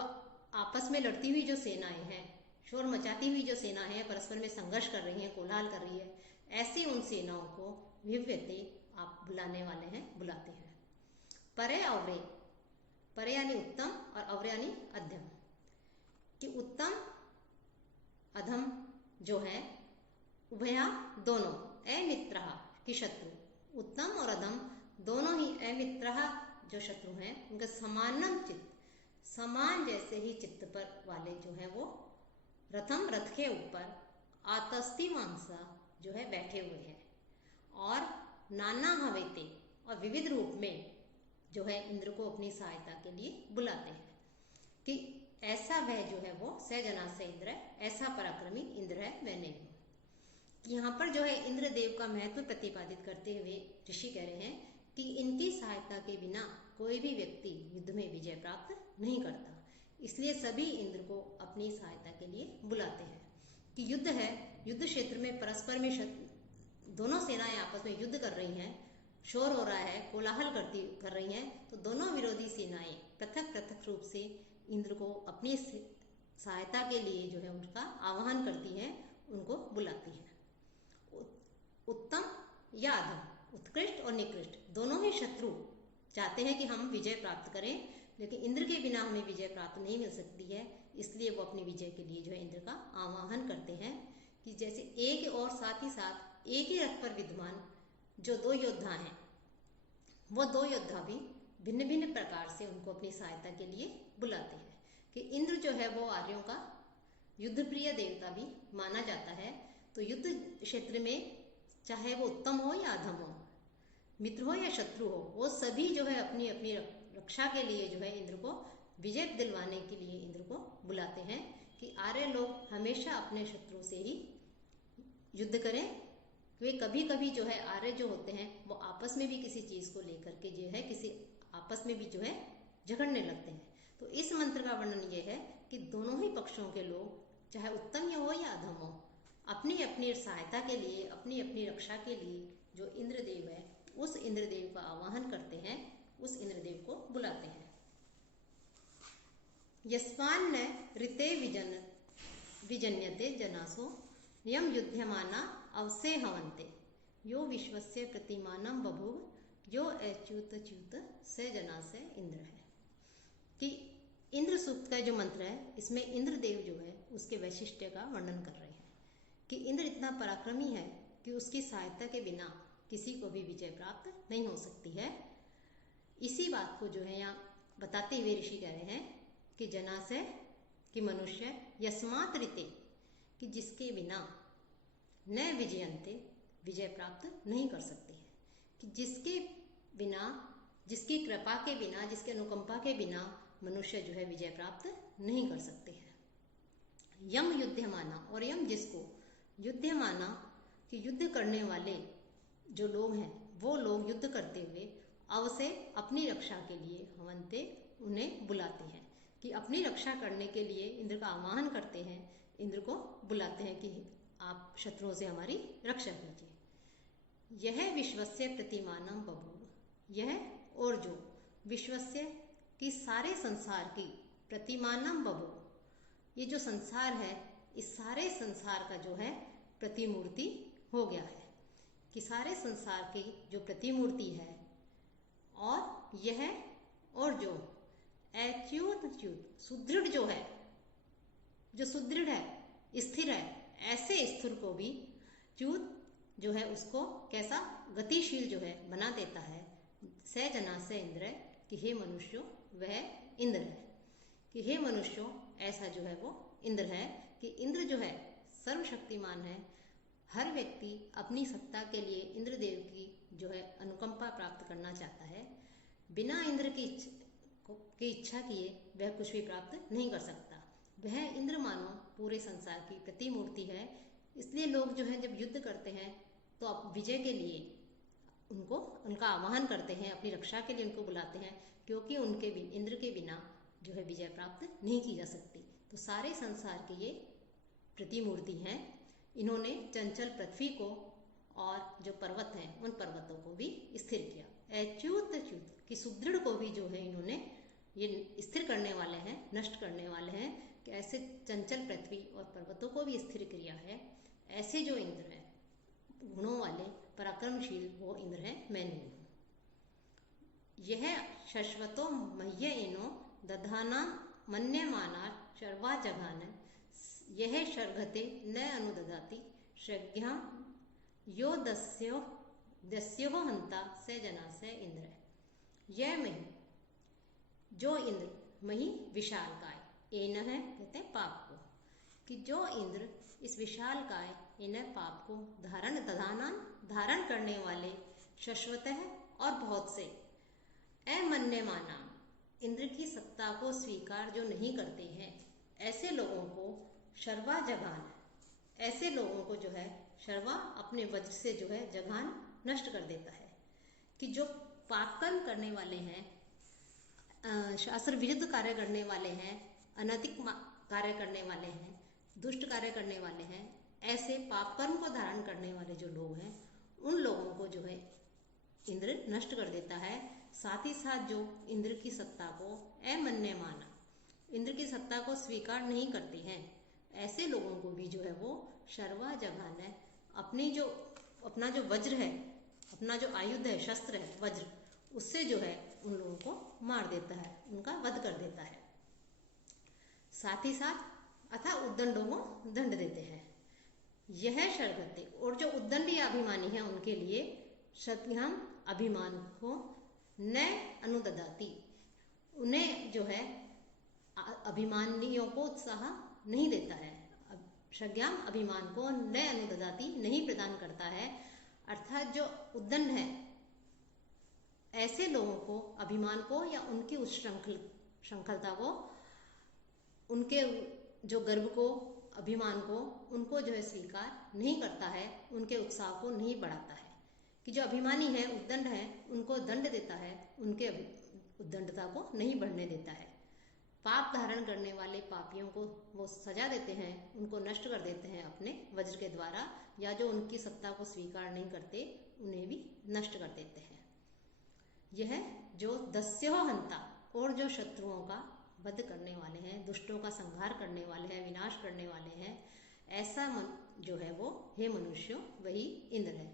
आपस में लड़ती हुई जो सेनाएं हैं, शोर मचाती हुई जो सेना है, परस्पर में संघर्ष कर रही है, कोलाहल कर रही है, ऐसी उन सेनाओं को विव्यते, आप बुलाने वाले हैं, बुलाते हैं। परे अव्रे, परे यानी उत्तम और अव्रे यानी अध्यम, कि उत्तम अधम जो है उभया दोनों, अमित्रः कि शत्रु, उत्तम और अधम दोनों ही, अमित्रः जो शत्रु हैं उनका समानम चित्त, समान जैसे ही चित्त पर वाले जो है वो रथम, रथ के ऊपर, आतस्थि वांसा जो है बैठे हुए हैं, और नाना हवेते, और विविध रूप में जो है इंद्र को अपनी सहायता के लिए बुलाते हैं। कि ऐसा वह जो है वो स जना से इंद्र है, ऐसा पराक्रमी इंद्र है, मैं नहीं हूँ। यहाँ पर जो है इंद्रदेव का महत्व प्रतिपादित करते हुए ऋषि कह रहे हैं कि इनकी सहायता के बिना कोई भी व्यक्ति युद्ध में विजय प्राप्त नहीं करता। इसलिए सभी इंद्र को अपनी सहायता के लिए बुलाते हैं। कि युद्ध है, युद्ध क्षेत्र में परस्पर में दोनों सेनाएं आपस में युद्ध कर रही हैं, शोर हो रहा है, कोलाहल कर रही हैं, तो दोनों विरोधी सेनाएं पृथक पृथक रूप से इंद्र को अपनी सहायता के लिए जो है उनका आह्वान करती हैं, उनको बुलाती हैं। उत्तम या अधम, उत्कृष्ट और निकृष्ट दोनों ही शत्रु चाहते हैं कि हम विजय प्राप्त करें, लेकिन इंद्र के बिना हमें विजय प्राप्त नहीं मिल सकती है। इसलिए वो अपनी विजय के लिए जो है इंद्र का आह्वान करते हैं। कि जैसे एक और साथ ही साथ एक ही रथ पर विद्यमान जो दो योद्धा हैं, वो दो योद्धा भी भिन्न भिन्न प्रकार से उनको अपनी सहायता के लिए बुलाते हैं। कि इंद्र जो है वो आर्यों का युद्ध प्रिय देवता भी माना जाता है। तो युद्ध क्षेत्र में चाहे वो उत्तम हो या अधम हो, मित्र हो या शत्रु हो, वो सभी जो है अपनी अपनी रक्षा के लिए जो है इंद्र को विजय दिलवाने के लिए इंद्र को बुलाते हैं। कि आर्य लोग हमेशा अपने शत्रु से ही युद्ध करें। वे कभी कभी जो है आर्य जो होते हैं वो आपस में भी किसी चीज को लेकर के जो है किसी आपस में भी जो है झगड़ने लगते हैं। तो इस मंत्र का वर्णन ये है कि दोनों ही पक्षों के लोग, चाहे उत्तम हो या अधम हो, अपनी अपनी सहायता के लिए, अपनी अपनी रक्षा के लिए जो इंद्रदेव है उस इंद्रदेव का आवाहन करते हैं, उस इंद्रदेव को बुलाते हैं। यस्मान्न ऋते विजन्यते जनासो यम युध्यमाना अवसे हवन्ते यो विश्वस्य प्रतिमानं बभूव यो अच्युत से जना से इंद्र है। कि इंद्र सूक्त का जो मंत्र है इसमें इंद्रदेव जो है उसके वैशिष्ट्य का वर्णन कर रहे हैं। कि इंद्र इतना पराक्रमी है कि उसकी सहायता के बिना किसी को भी विजय प्राप्त नहीं हो सकती है। इसी बात को जो है यहाँ बताते हुए ऋषि कह रहे हैं कि जनासे कि मनुष्य यस्मात् ऋते, कि जिसके बिना न विजयन्ते, विजय प्राप्त नहीं कर सकते हैं। कि जिसके बिना, जिसकी कृपा के बिना, जिसके अनुकंपा के बिना मनुष्य जो है विजय प्राप्त नहीं कर सकते हैं। यम युध्यमाना, और यम जिसको युध्यमाना कि युद्ध करने वाले जो लोग हैं वो लोग युद्ध करते हुए अवसे अपनी रक्षा के लिए हवन्ते उन्हें बुलाते हैं। कि अपनी रक्षा करने के लिए इंद्र का आह्वान करते हैं, इंद्र को बुलाते हैं कि आप शत्रुओं से हमारी रक्षा कीजिए। यह विश्वस्य प्रतिमानं बभूव, यह और जो विश्वस्य की सारे संसार की प्रतिमानं बभूव, ये जो संसार है इस सारे संसार का जो है प्रतिमूर्ति हो गया है। कि सारे संसार की जो प्रतिमूर्ति है, और यह और जो अच्युत सुदृढ़ जो है, जो सुदृढ़ है, स्थिर है, ऐसे स्थिर को भी च्युत जो है उसको कैसा गतिशील जो है बना देता है। स जना से इंद्र, कि हे मनुष्यों वह इंद्र है। कि हे मनुष्यों ऐसा जो है वो इंद्र है। कि इंद्र जो है सर्वशक्तिमान है। हर व्यक्ति अपनी सत्ता के लिए इंद्रदेव की जो है अनुकंपा प्राप्त करना चाहता है। बिना इंद्र की इच्छा किए वह कुछ भी प्राप्त नहीं कर सकता। वह इंद्र मानो पूरे संसार की प्रतिमूर्ति है। इसलिए लोग जो है जब युद्ध करते हैं तो अब विजय के लिए उनका आह्वान करते हैं, अपनी रक्षा के लिए उनको बुलाते हैं, क्योंकि उनके इंद्र के बिना जो है विजय प्राप्त नहीं की जा सकती। तो सारे संसार की ये प्रतिमूर्ति हैं। इन्होंने चंचल पृथ्वी को और जो पर्वत हैं उन पर्वतों को भी स्थिर किया। अच्युत कि सुदृढ़ को भी जो है इन्होंने ये स्थिर करने वाले हैं, नष्ट करने वाले हैं। कि ऐसे चंचल पृथ्वी और पर्वतों को भी स्थिर किया है। ऐसे जो इंद्र हैं गुणों वाले पराक्रमशील, वो इंद्र है, मैं नहीं हूँ। यह शश्वतो मह्य एनो दधाना मन्यमाना शर्वा जघान, यह शर्घते न अनुददाति श्रज्ञा यो दस्यो हंता से जना से इंद्र। यह मही जो इंद्र, मही विशाल काय, एन है कहते हैं पाप को। कि जो इंद्र इस विशाल काय इन पाप को धारण करने वाले, शाश्वत है और बहुत से, अमन्यमाना इंद्र की सत्ता को स्वीकार जो नहीं करते हैं, ऐसे लोगों को शर्वा जघान, ऐसे लोगों को जो है शर्वा अपने वज्र से जो है जघान नष्ट कर देता है। कि जो पापकर्म करने वाले हैं, शास्त्र विरुद्ध कार्य करने वाले हैं, अनैतिक कार्य करने वाले हैं, दुष्ट कार्य करने वाले हैं, ऐसे पाप कर्म को धारण करने वाले जो लोग हैं उन लोगों को जो है इंद्र नष्ट कर देता है। साथ ही साथ जो इंद्र की सत्ता को अमान्य माना, इंद्र की सत्ता को स्वीकार नहीं करते हैं, ऐसे लोगों को भी जो है वो शर्वा जघान है, अपना जो वज्र है, अपना जो आयुध है, शस्त्र है वज्र, उससे जो है उन लोगों को मार देता है, उनका वध कर देता है। साथ ही साथ अथा उद्दंडों को दंड देते हैं। यह शर्गते, और जो उद्दंडी अभिमानी है उनके लिए शतघ्याम अभिमान को न अनुददाती, उन्हें जो है अभिमानियों को उत्साह नहीं देता है, शतघ्याम अभिमान को न अनुददाती नहीं प्रदान करता है। अर्थात जो उद्दंड है ऐसे लोगों को, अभिमान को या उनकी उस श्रृंखलता को, उनके जो गर्व को, अभिमान को, उनको जो है स्वीकार नहीं करता है, उनके उत्साह को नहीं बढ़ाता है। कि जो अभिमानी है, उद्दंड है, उनको दंड देता है, उनके उद्दंडता को नहीं बढ़ने देता है। पाप धारण करने वाले पापियों को वो सजा देते हैं, उनको नष्ट कर देते हैं अपने वज्र के द्वारा, या जो उनकी सत्ता को स्वीकार नहीं करते उन्हें भी नष्ट कर देते हैं। यह जो दस्यो हंता, और जो शत्रुओं का वध करने वाले हैं, दुष्टों का संहार करने वाले हैं, विनाश करने वाले हैं, ऐसा जो है वो हे मनुष्यों वही इंद्र है।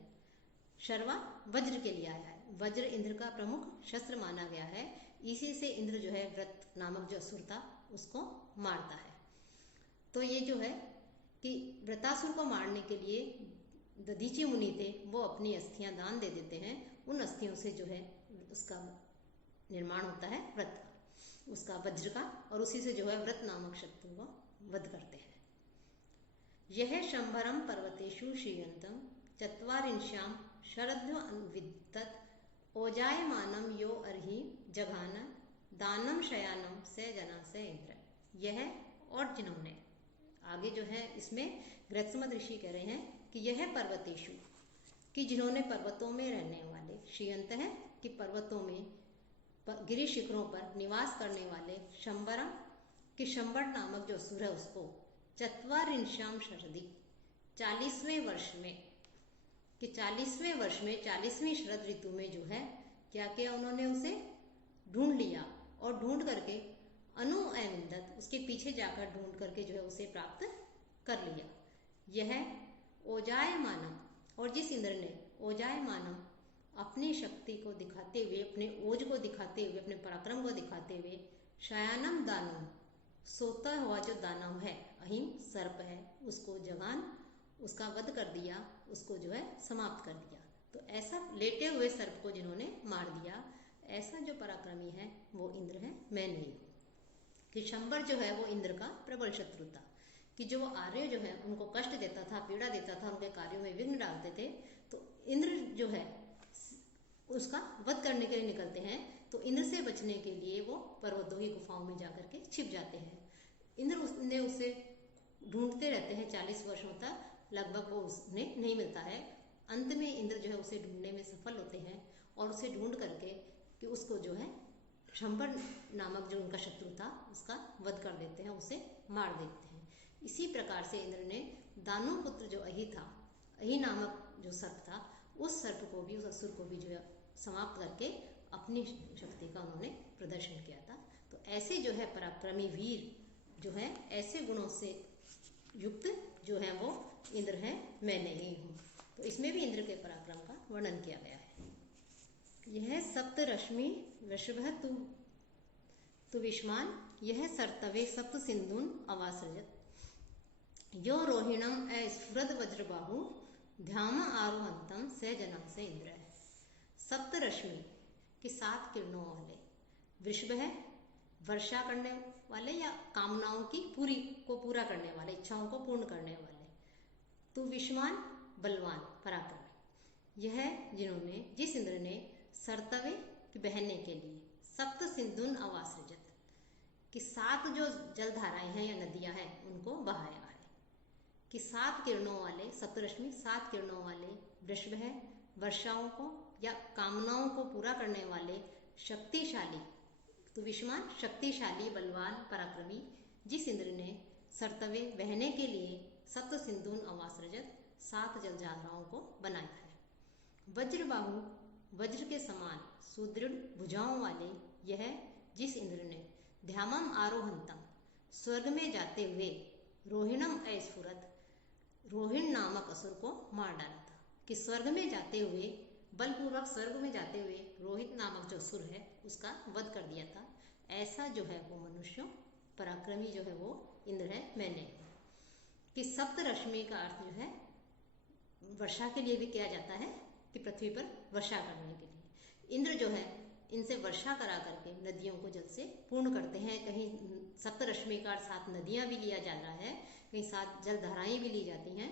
शर्वा वज्र के लिए आया है, वज्र इंद्र का प्रमुख शस्त्र माना गया है, इसी से इंद्र जो है व्रत नामक जो असुर था उसको मारता है। तो ये जो है कि व्रतासुर को मारने के लिए दधीची मुनि थे, वो अपनी अस्थियां दान दे देते हैं, उन अस्थियों से जो है उसका निर्माण होता है व्रत का, उसका वज्र का, और उसी से जो है व्रत नामक शत्रु को वध करते हैं। यह शंभरम पर्वतेषु श्रीयंतम चत्वारिंश्याम शरद्विदत ओजायमानम यो अर्हि जघान दानम शयानम से जना से इंद्र। यह और जिन्होंने, आगे जो है इसमें गृहस्मद ऋषि कह रहे हैं कि यह पर्वतेषु, कि जिन्होंने पर्वतों में रहने वाले, श्रीयंत है कि पर्वतों में गिरि शिखरों पर निवास करने वाले, शंबरम कि शंबर नामक जो असुर है उसको, चत्वारिंश्याम शरदी 40वें वर्ष में, कि 40वें वर्ष में 40वीं शरद ऋतु में जो है क्या किया उन्होंने, उसे ढूंढ लिया, और ढूंढ करके अनुअविंदत, उसके पीछे जाकर ढूंढ करके जो है उसे प्राप्त कर लिया। यह ओजायमानम, और जिस इंद्र ने ओजायमानम अपनी शक्ति को दिखाते हुए, अपने ओज को दिखाते हुए, अपने पराक्रम को दिखाते हुए, शयानम दानव, सोता हुआ जो दानव है, अहिम सर्प है, उसको जगान, उसका वध कर दिया, उसको जो है समाप्त कर दिया। तो ऐसा लेटे हुए सर्प को जिन्होंने मार दिया, ऐसा जो पराक्रमी है वो इंद्र है, मैं नहीं हूँ। कि शंबर जो है वो इंद्र का प्रबल शत्रु था, कि जो आर्य जो है उनको कष्ट देता था, पीड़ा देता था, उनके कार्यों में विघ्न डालते थे, तो इंद्र जो है उसका वध करने के लिए निकलते हैं। तो इंद्र से बचने के लिए वो पर्वतों की गुफाओं में जाकर के छिप जाते हैं। इंद्र उसे ढूंढते रहते हैं 40 वर्षों तक, लगभग वो उन्हें नहीं मिलता है। अंत में इंद्र जो है उसे ढूंढने में सफल होते हैं, और उसे ढूंढ करके कि उसको जो है शंबर नामक जो उनका शत्रु था उसका वध कर देते हैं, उसे मार देते हैं। इसी प्रकार से इंद्र ने दानु पुत्र जो अहि था, अहि नामक जो सर्प था, उस सर्प को भी, उस असुर को भी जो है समाप्त करके अपनी शक्ति का उन्होंने प्रदर्शन किया था। तो ऐसे जो है पराक्रमी वीर जो है, ऐसे गुणों से युक्त जो है वो इंद्र है, मैं नहीं हूँ। तो इसमें भी इंद्र के पराक्रम का वर्णन किया गया है। यह सप्त रश्मि वृषभ तु विष्मान, यह सर्तवे सप्त सिंधुन अवासृजत, यो रोहिणम अस्फुरद वज्रबाहु ध्याम आरोहंतम से जना से इंद्र है। सप्त रश्मि के 7 किरणों वाले, वृषभ है वर्षा करने वाले या कामनाओं की पूरा करने वाले, इच्छाओं को पूर्ण करने वाले, तु विष्मान बलवान पराक्रमी, यह जिन्होंने, जिस इंद्र ने सर्तवे की बहने के लिए, सप्त सिंधुन अवासृजत कि 7 जो जलधाराएं हैं या नदियां हैं उनको बहाया है, कि 7 किरणों वाले, सप्तरश्मि 7 किरणों वाले वृषभ है, वर्षाओं को या कामनाओं को पूरा करने वाले शक्तिशाली, तो विश्वमान शक्तिशाली, बलवान, पराक्रमी जिस इंद्र ने सरतवे बहने के लिए सप्त सिंधुन अवास रजत 7 जलधाराओं को बनाया है। वज्रबाहु, वज्र के समान सुदृढ़ भुजाओं वाले यह जिस इंद्र ने ध्यामम आरोहंतम, स्वर्ग में जाते हुए रोहिणम अस्फुरत, रोहिण नामक असुर को मार डाला था। कि स्वर्ग में जाते हुए, बलपूर्वक स्वर्ग में जाते हुए रोहित नामक जो असुर है उसका वध कर दिया था। ऐसा जो है वो मनुष्यों पराक्रमी जो है वो इंद्र है, मैंने। कि सप्त रश्मि का अर्थ जो है वर्षा के लिए भी किया जाता है, कि पृथ्वी पर वर्षा करने के लिए इंद्र जो है इनसे वर्षा करा करके नदियों को जल से पूर्ण करते हैं। कहीं सप्तरश्मि का 7 नदियां भी लिया जा रहा है, कहीं 7 जलधाराएं भी ली जाती हैं।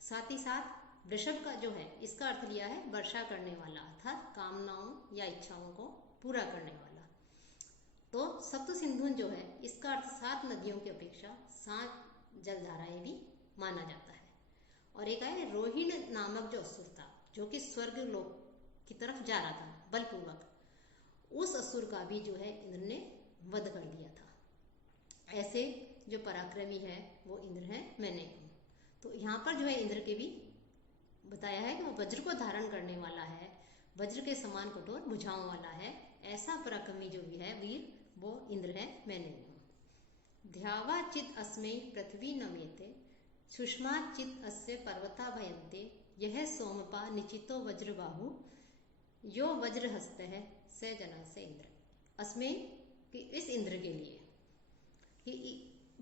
साथ ही साथ वृषभ का जो है इसका अर्थ लिया है वर्षा करने वाला, अर्थात कामनाओं या इच्छाओं को पूरा करने वाला। तो सप्त सिंधुन जो है इसका अर्थ 7 नदियों की अपेक्षा 7 जलधाराएं भी माना जाता है। और एक है रोहिण नामक जो असुर था, जो कि स्वर्ग लोक की तरफ जा रहा था बलपूर्वक, उस असुर का भी जो है इंद्र ने वध कर दिया था। ऐसे जो पराक्रमी है वो इंद्र है, मैंने हूँ। तो यहाँ पर जो है इंद्र के भी बताया है कि वो वज्र को धारण करने वाला है, वज्र के समान कठोर भुजाओं वाला है। ऐसा पराक्रमी जो भी है वीर, वो इंद्र है, मैंने हूँ। ध्यावा चित अस्मै पृथ्वी नमेते, सुषमा चित अस्य पर्वता भयन्ते, यह सोमपा निचितो वज्रबाहु, यो वज्र हस्त है से जना से इंद्र। अस्मै कि इस इंद्र के लिए, कि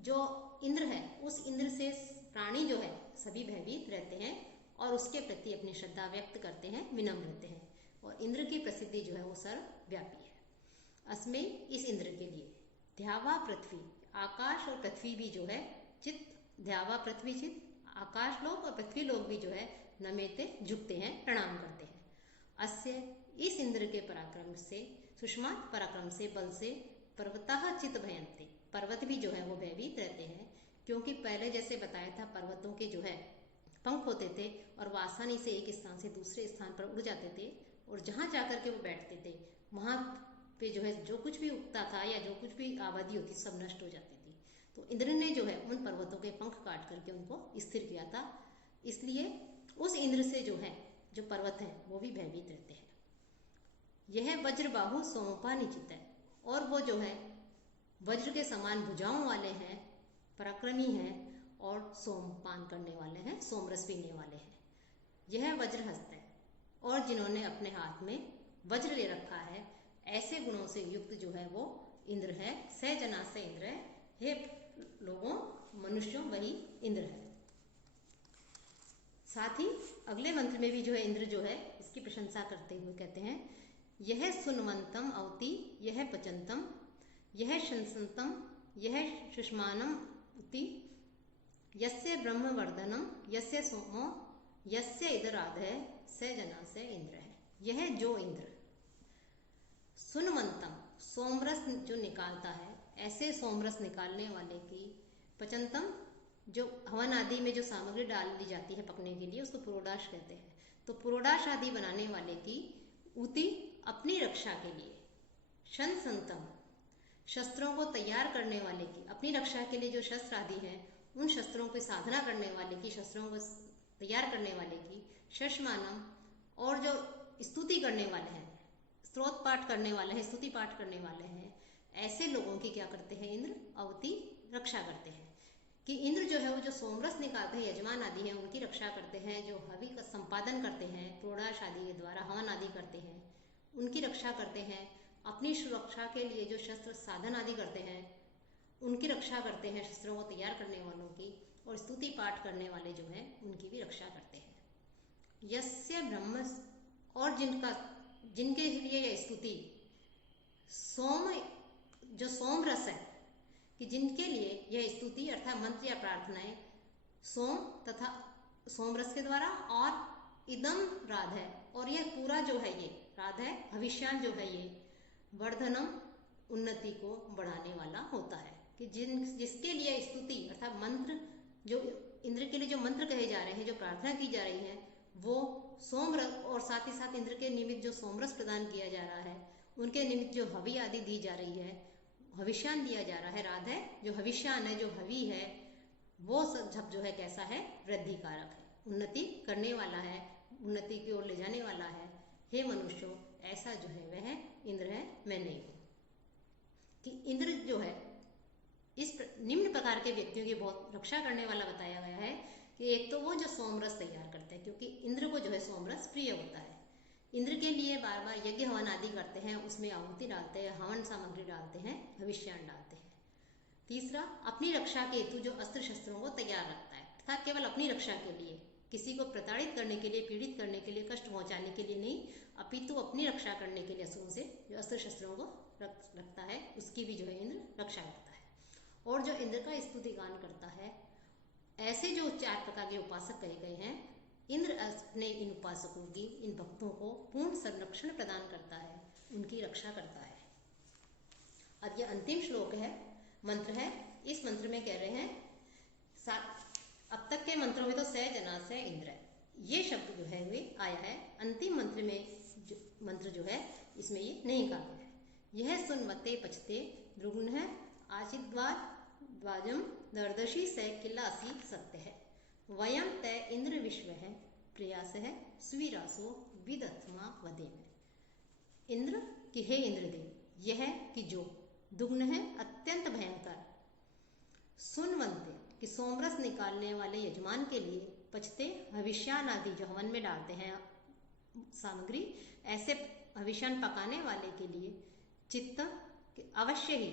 जो इंद्र है उस इंद्र से प्राणी जो है सभी भयभीत रहते हैं और उसके प्रति अपनी श्रद्धा व्यक्त करते हैं, विनम्र रहते हैं। और इंद्र की प्रसिद्धि जो है वो सर्वव्यापी है। अस्मै इस इंद्र के लिए, ध्यावा पृथ्वी, आकाश और पृथ्वी भी जो है चित, ध्यावा पृथ्वी चित, आकाश लोक और पृथ्वी लोक भी जो है नमेते झुकते हैं, प्रणाम करते हैं। अस्य इस इंद्र के पराक्रम से, सुषमा पराक्रम से, बल से, पर्वतः चित भयन्ते, पर्वत भी जो है वो भयभीत रहते हैं। क्योंकि पहले जैसे बताया था पर्वतों के जो है पंख होते थे और वो आसानी से एक स्थान से दूसरे स्थान पर उड़ जाते थे, और जहाँ जाकर के वो बैठते थे वहाँ पे जो है जो कुछ भी उगता था या जो कुछ भी आबादी होती सब नष्ट हो जाती थी। तो इंद्र ने जो है उन पर्वतों के पंख काट करके उनको स्थिर किया था। इसलिए उस इंद्र से जो है जो पर्वत हैं वो भी भयभीत रहते हैं। यह वज्रबाहु सोमपा निचित है, और वो जो है वज्र के समान भुजाओं वाले हैं, पराक्रमी हैं और सोमपान करने वाले हैं, सोमरस पीने वाले हैं। यह वज्रहस्त है, और जिन्होंने अपने हाथ में वज्र ले रखा है, ऐसे गुणों से युक्त जो है वो इंद्र है। सह जना से इंद्र है, हे लोगों मनुष्यों वही इंद्र है। साथ ही अगले मंत्र में भी जो है इंद्र जो है इसकी प्रशंसा करते हुए कहते हैं, यह सुनवंतम अवति, यह पचंतम, यह शंसंतम, यह सुष्मानम उति, यस्य ब्रह्मवर्धनम, यस्य सोमो, यस्य इदराधय, से जना से इंद्र है। यह जो इंद्र सुनवंतम, सोमरस जो निकालता है, ऐसे सोमरस निकालने वाले की, पचंतम जो हवन आदि में जो सामग्री डाल दी जाती है पकने के लिए उसको पुरोडाश कहते हैं, तो पुरोडाश आदि बनाने वाले की, उति अपनी रक्षा के लिए, शंसंतम शस्त्रों को तैयार करने वाले की, अपनी रक्षा के लिए जो शस्त्र आदि हैं उन शस्त्रों की साधना करने वाले की, शस्त्रों को तैयार करने वाले की, शशमानम और जो स्तुति करने वाले हैं, स्तोत्र पाठ करने वाले हैं, स्तुति पाठ करने वाले हैं, ऐसे लोगों की क्या करते हैं इंद्र, अवति रक्षा करते हैं। कि इंद्र जो है वो जो सोमरस निकालते हैं, यजमान आदि हैं उनकी रक्षा करते हैं, जो हवि का संपादन करते हैं, प्रोडाश आदि के द्वारा हवन आदि करते हैं उनकी रक्षा करते हैं, अपनी सुरक्षा के लिए जो शस्त्र साधन आदि करते हैं उनकी रक्षा करते हैं, शस्त्रों को तैयार करने वालों की, और स्तुति पाठ करने वाले जो हैं उनकी भी रक्षा करते हैं। यस्य ब्रह्म, और जिनके लिए यह स्तुति, सोम जो सोम रस है, कि जिनके लिए यह स्तुति अर्थात मंत्र या प्रार्थनाएं सोम तथा सोमरस के द्वारा, और इदम राध है, और यह पूरा जो है ये राध है, भविष्यान जो है ये वर्धनम उन्नति को बढ़ाने वाला होता है। कि जिसके लिए स्तुति अर्थात मंत्र, जो इंद्र के लिए जो मंत्र कहे जा रहे हैं, जो प्रार्थना की जा रही है, वो और साथ ही साथ इंद्र के निमित्त जो सोमरस प्रदान किया जा रहा है, उनके निमित्त जो हवि आदि दी जा रही है, हविष्यान दिया जा रहा है, राध है जो हविष्यान है, जो हवि है, वो सब जो है कैसा है, वृद्धि कारक है, उन्नति करने वाला है, उन्नति की ओर ले जाने वाला है। हे मनुष्यों, ऐसा जो है वह इंद्र है, मैं नहीं हूं। कि इंद्र जो है इस निम्न प्रकार के व्यक्तियों की बहुत रक्षा करने वाला बताया गया है कि एक तो वो जो सोमरस तैयार करते हैं, क्योंकि इंद्र को जो है सोमरस प्रिय होता है। इंद्र के लिए बार बार यज्ञ हवन आदि करते हैं, उसमें आहुति डालते हैं, हवन सामग्री डालते हैं, भविष्यान डालते हैं। तीसरा, अपनी रक्षा के हेतु जो अस्त्र शस्त्रों को तैयार रखता है, अर्थात केवल अपनी रक्षा के लिए, किसी को प्रताड़ित करने के लिए, पीड़ित करने के लिए, कष्ट पहुंचाने के लिए नहीं, अपितु अपनी रक्षा करने के लिए असुरों से जो अस्त्र शस्त्रों को रखता है, उसकी भी जो है इंद्र रक्षा करता है। और जो इंद्र का स्तुति गान करता है, ऐसे जो 4 प्रकार के उपासक कहे गए हैं, इंद्र अपने इन उपासकों की, इन भक्तों को पूर्ण संरक्षण प्रदान करता है, उनकी रक्षा करता है। अब ये अंतिम श्लोक है, मंत्र है। इस मंत्र में कह रहे हैं, अब तक के मंत्रों में तो स जना से इंद्र है, ये शब्द जो है वे आया है। अंतिम मंत्र में मंत्र जो है इसमें ये नहीं कहा गया है। यह सुनवते पचते द्रुग्न है, आचिद्वार द्वाजम दर्दशी से किलासी सत्य है, वयम तय इंद्र विश्व है, प्रयास है स्वीरासो विदत्मा वदे में। इंद्र कि हे इंद्रदेव, यह कि जो दुग्न है अत्यंत भयंकर, सुनवंते कि सोमरस निकालने वाले यजमान के लिए, पचते हविष्यान आदि जो हवन में डालते हैं सामग्री, ऐसे हविष्यान पकाने वाले के लिए, चित्त अवश्य ही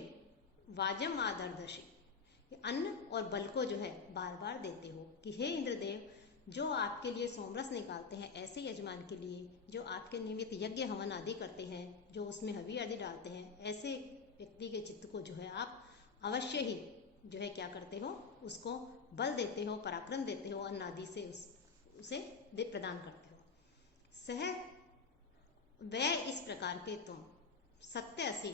वाजम आदर्दशी, अन्न और बल को जो है बार बार देते हो। कि हे इंद्रदेव, जो आपके लिए सोमरस निकालते हैं ऐसे यजमान के लिए, जो आपके निमित्त यज्ञ हवन आदि करते हैं, जो उसमें हवि आदि डालते हैं, ऐसे व्यक्ति के चित्त को जो है आप अवश्य ही जो है क्या करते हो, उसको बल देते हो, पराक्रम देते हो, अन्न आदि से उसे प्रदान करते हो। सह वह इस प्रकार के तुम सत्य असी,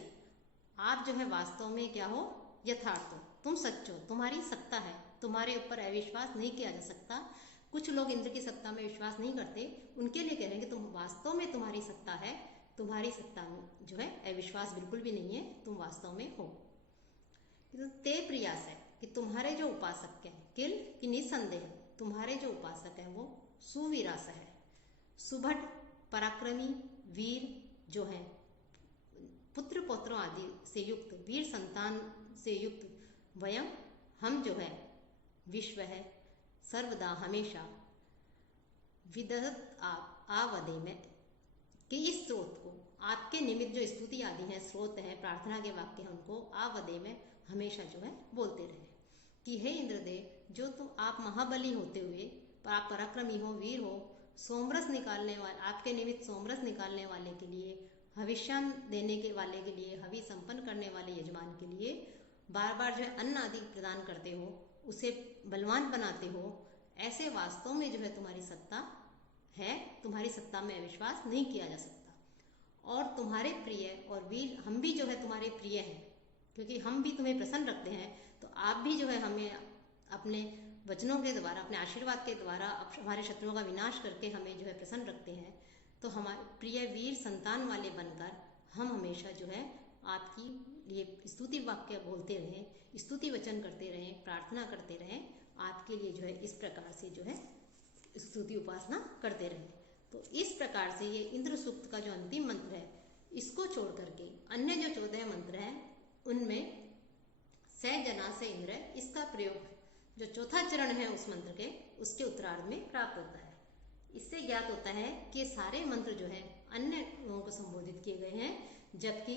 आप जो है वास्तव में क्या हो, यथार्थ हो, तुम सच्चो, तुम्हारी सत्ता है, तुम्हारे ऊपर अविश्वास नहीं किया जा सकता। कुछ लोग इंद्र की सत्ता में विश्वास नहीं करते, उनके लिए कह रहे हैं कि तुम वास्तव में तुम्हारी सत्ता है, तुम्हारी सत्ता में जो है अविश्वास बिल्कुल भी नहीं है, तुम वास्तव में हो। तो ते प्रयास है कि तुम्हारे जो उपासक हैं, किल कि निसंदेह तुम्हारे जो उपासक हैं वो सुवीरास है, सुभट पराक्रमी वीर जो है, पुत्र पौत्रों आदि से युक्त, वीर संतान से युक्त, वयम हम जो है, विश्व है सर्वदा हमेशा, विदत आप आवदे में कि इस स्रोत को, आपके निमित्त जो स्तुति आदि हैं, स्रोत हैं, प्रार्थना के वाक्य हैं, उनको आवदे में हमेशा जो है बोलते रहे। कि हे इंद्रदेव, जो तुम आप महाबली होते हुए, आप पराक्रमी हो, वीर हो, सोमरस निकालने वाले, आपके निमित्त सोमरस निकालने वाले के लिए, हविष्यान देने के वाले के लिए, हवि संपन्न करने वाले यजमान के लिए बार बार जो है अन्न आदि प्रदान करते हो, उसे बलवान बनाते हो, ऐसे वास्तव में जो है तुम्हारी सत्ता है, तुम्हारी सत्ता में अविश्वास नहीं किया जा सकता। और तुम्हारे प्रिय और वीर, हम भी जो है तुम्हारे प्रिय हैं, क्योंकि हम भी तुम्हें प्रसन्न रखते हैं, तो आप भी जो है हमें अपने वचनों के द्वारा, अपने आशीर्वाद के द्वारा हमारे शत्रुओं का विनाश करके हमें जो है प्रसन्न रखते हैं। तो हमारे प्रिय वीर संतान वाले बनकर हम हमेशा जो है आपकी लिए स्तुति वाक्य बोलते रहें, स्तुति वचन करते रहें, प्रार्थना करते रहें, आपके लिए जो है इस प्रकार से जो है स्तुति उपासना करते रहें। तो इस प्रकार से ये इंद्र सूक्त का जो अंतिम मंत्र है, इसको छोड़ करके अन्य जो 14 मंत्र हैं उनमें स जना से इंद्र, इसका प्रयोग जो चौथा चरण है उस मंत्र के, उसके उत्तरार्ध में प्राप्त होता है। इससे ज्ञात होता है कि सारे मंत्र जो है अन्य लोगों को संबोधित किए गए हैं, जबकि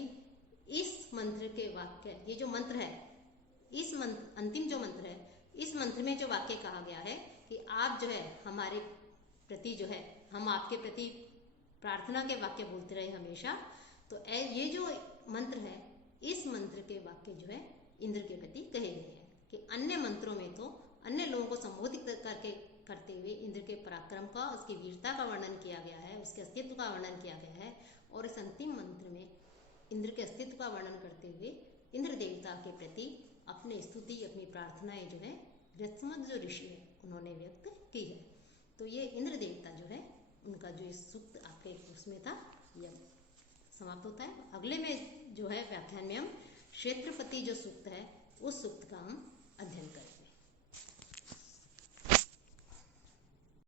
इस मंत्र के वाक्य, ये जो मंत्र है, इस मंत्र अंतिम जो मंत्र है, इस मंत्र में जो वाक्य कहा गया है कि आप जो है हमारे प्रति जो है, हम आपके प्रति प्रार्थना के वाक्य बोलते रहे हमेशा, तो ये जो मंत्र है, इस मंत्र के वाक्य जो है इंद्र के प्रति कहे गए हैं। कि अन्य मंत्रों में तो अन्य लोगों को संबोधित करते हुए इंद्र के पराक्रम का, उसकी वीरता का वर्णन किया गया है, उसके अस्तित्व का वर्णन किया गया है, और इस अंतिम मंत्र में इंद्र के अस्तित्व का वर्णन करते हुए इंद्र देवता के प्रति अपनी स्तुति, अपनी प्रार्थनाएं जो है रत्मद जो ऋषि है उन्होंने व्यक्त की है। तो ये इंद्र देवता जो है उनका जो इस सूक्त आपके उसमें था यह समाप्त होता है। अगले में जो है व्याख्यान में हम क्षेत्रपति जो सूक्त है उस सूक्त का हम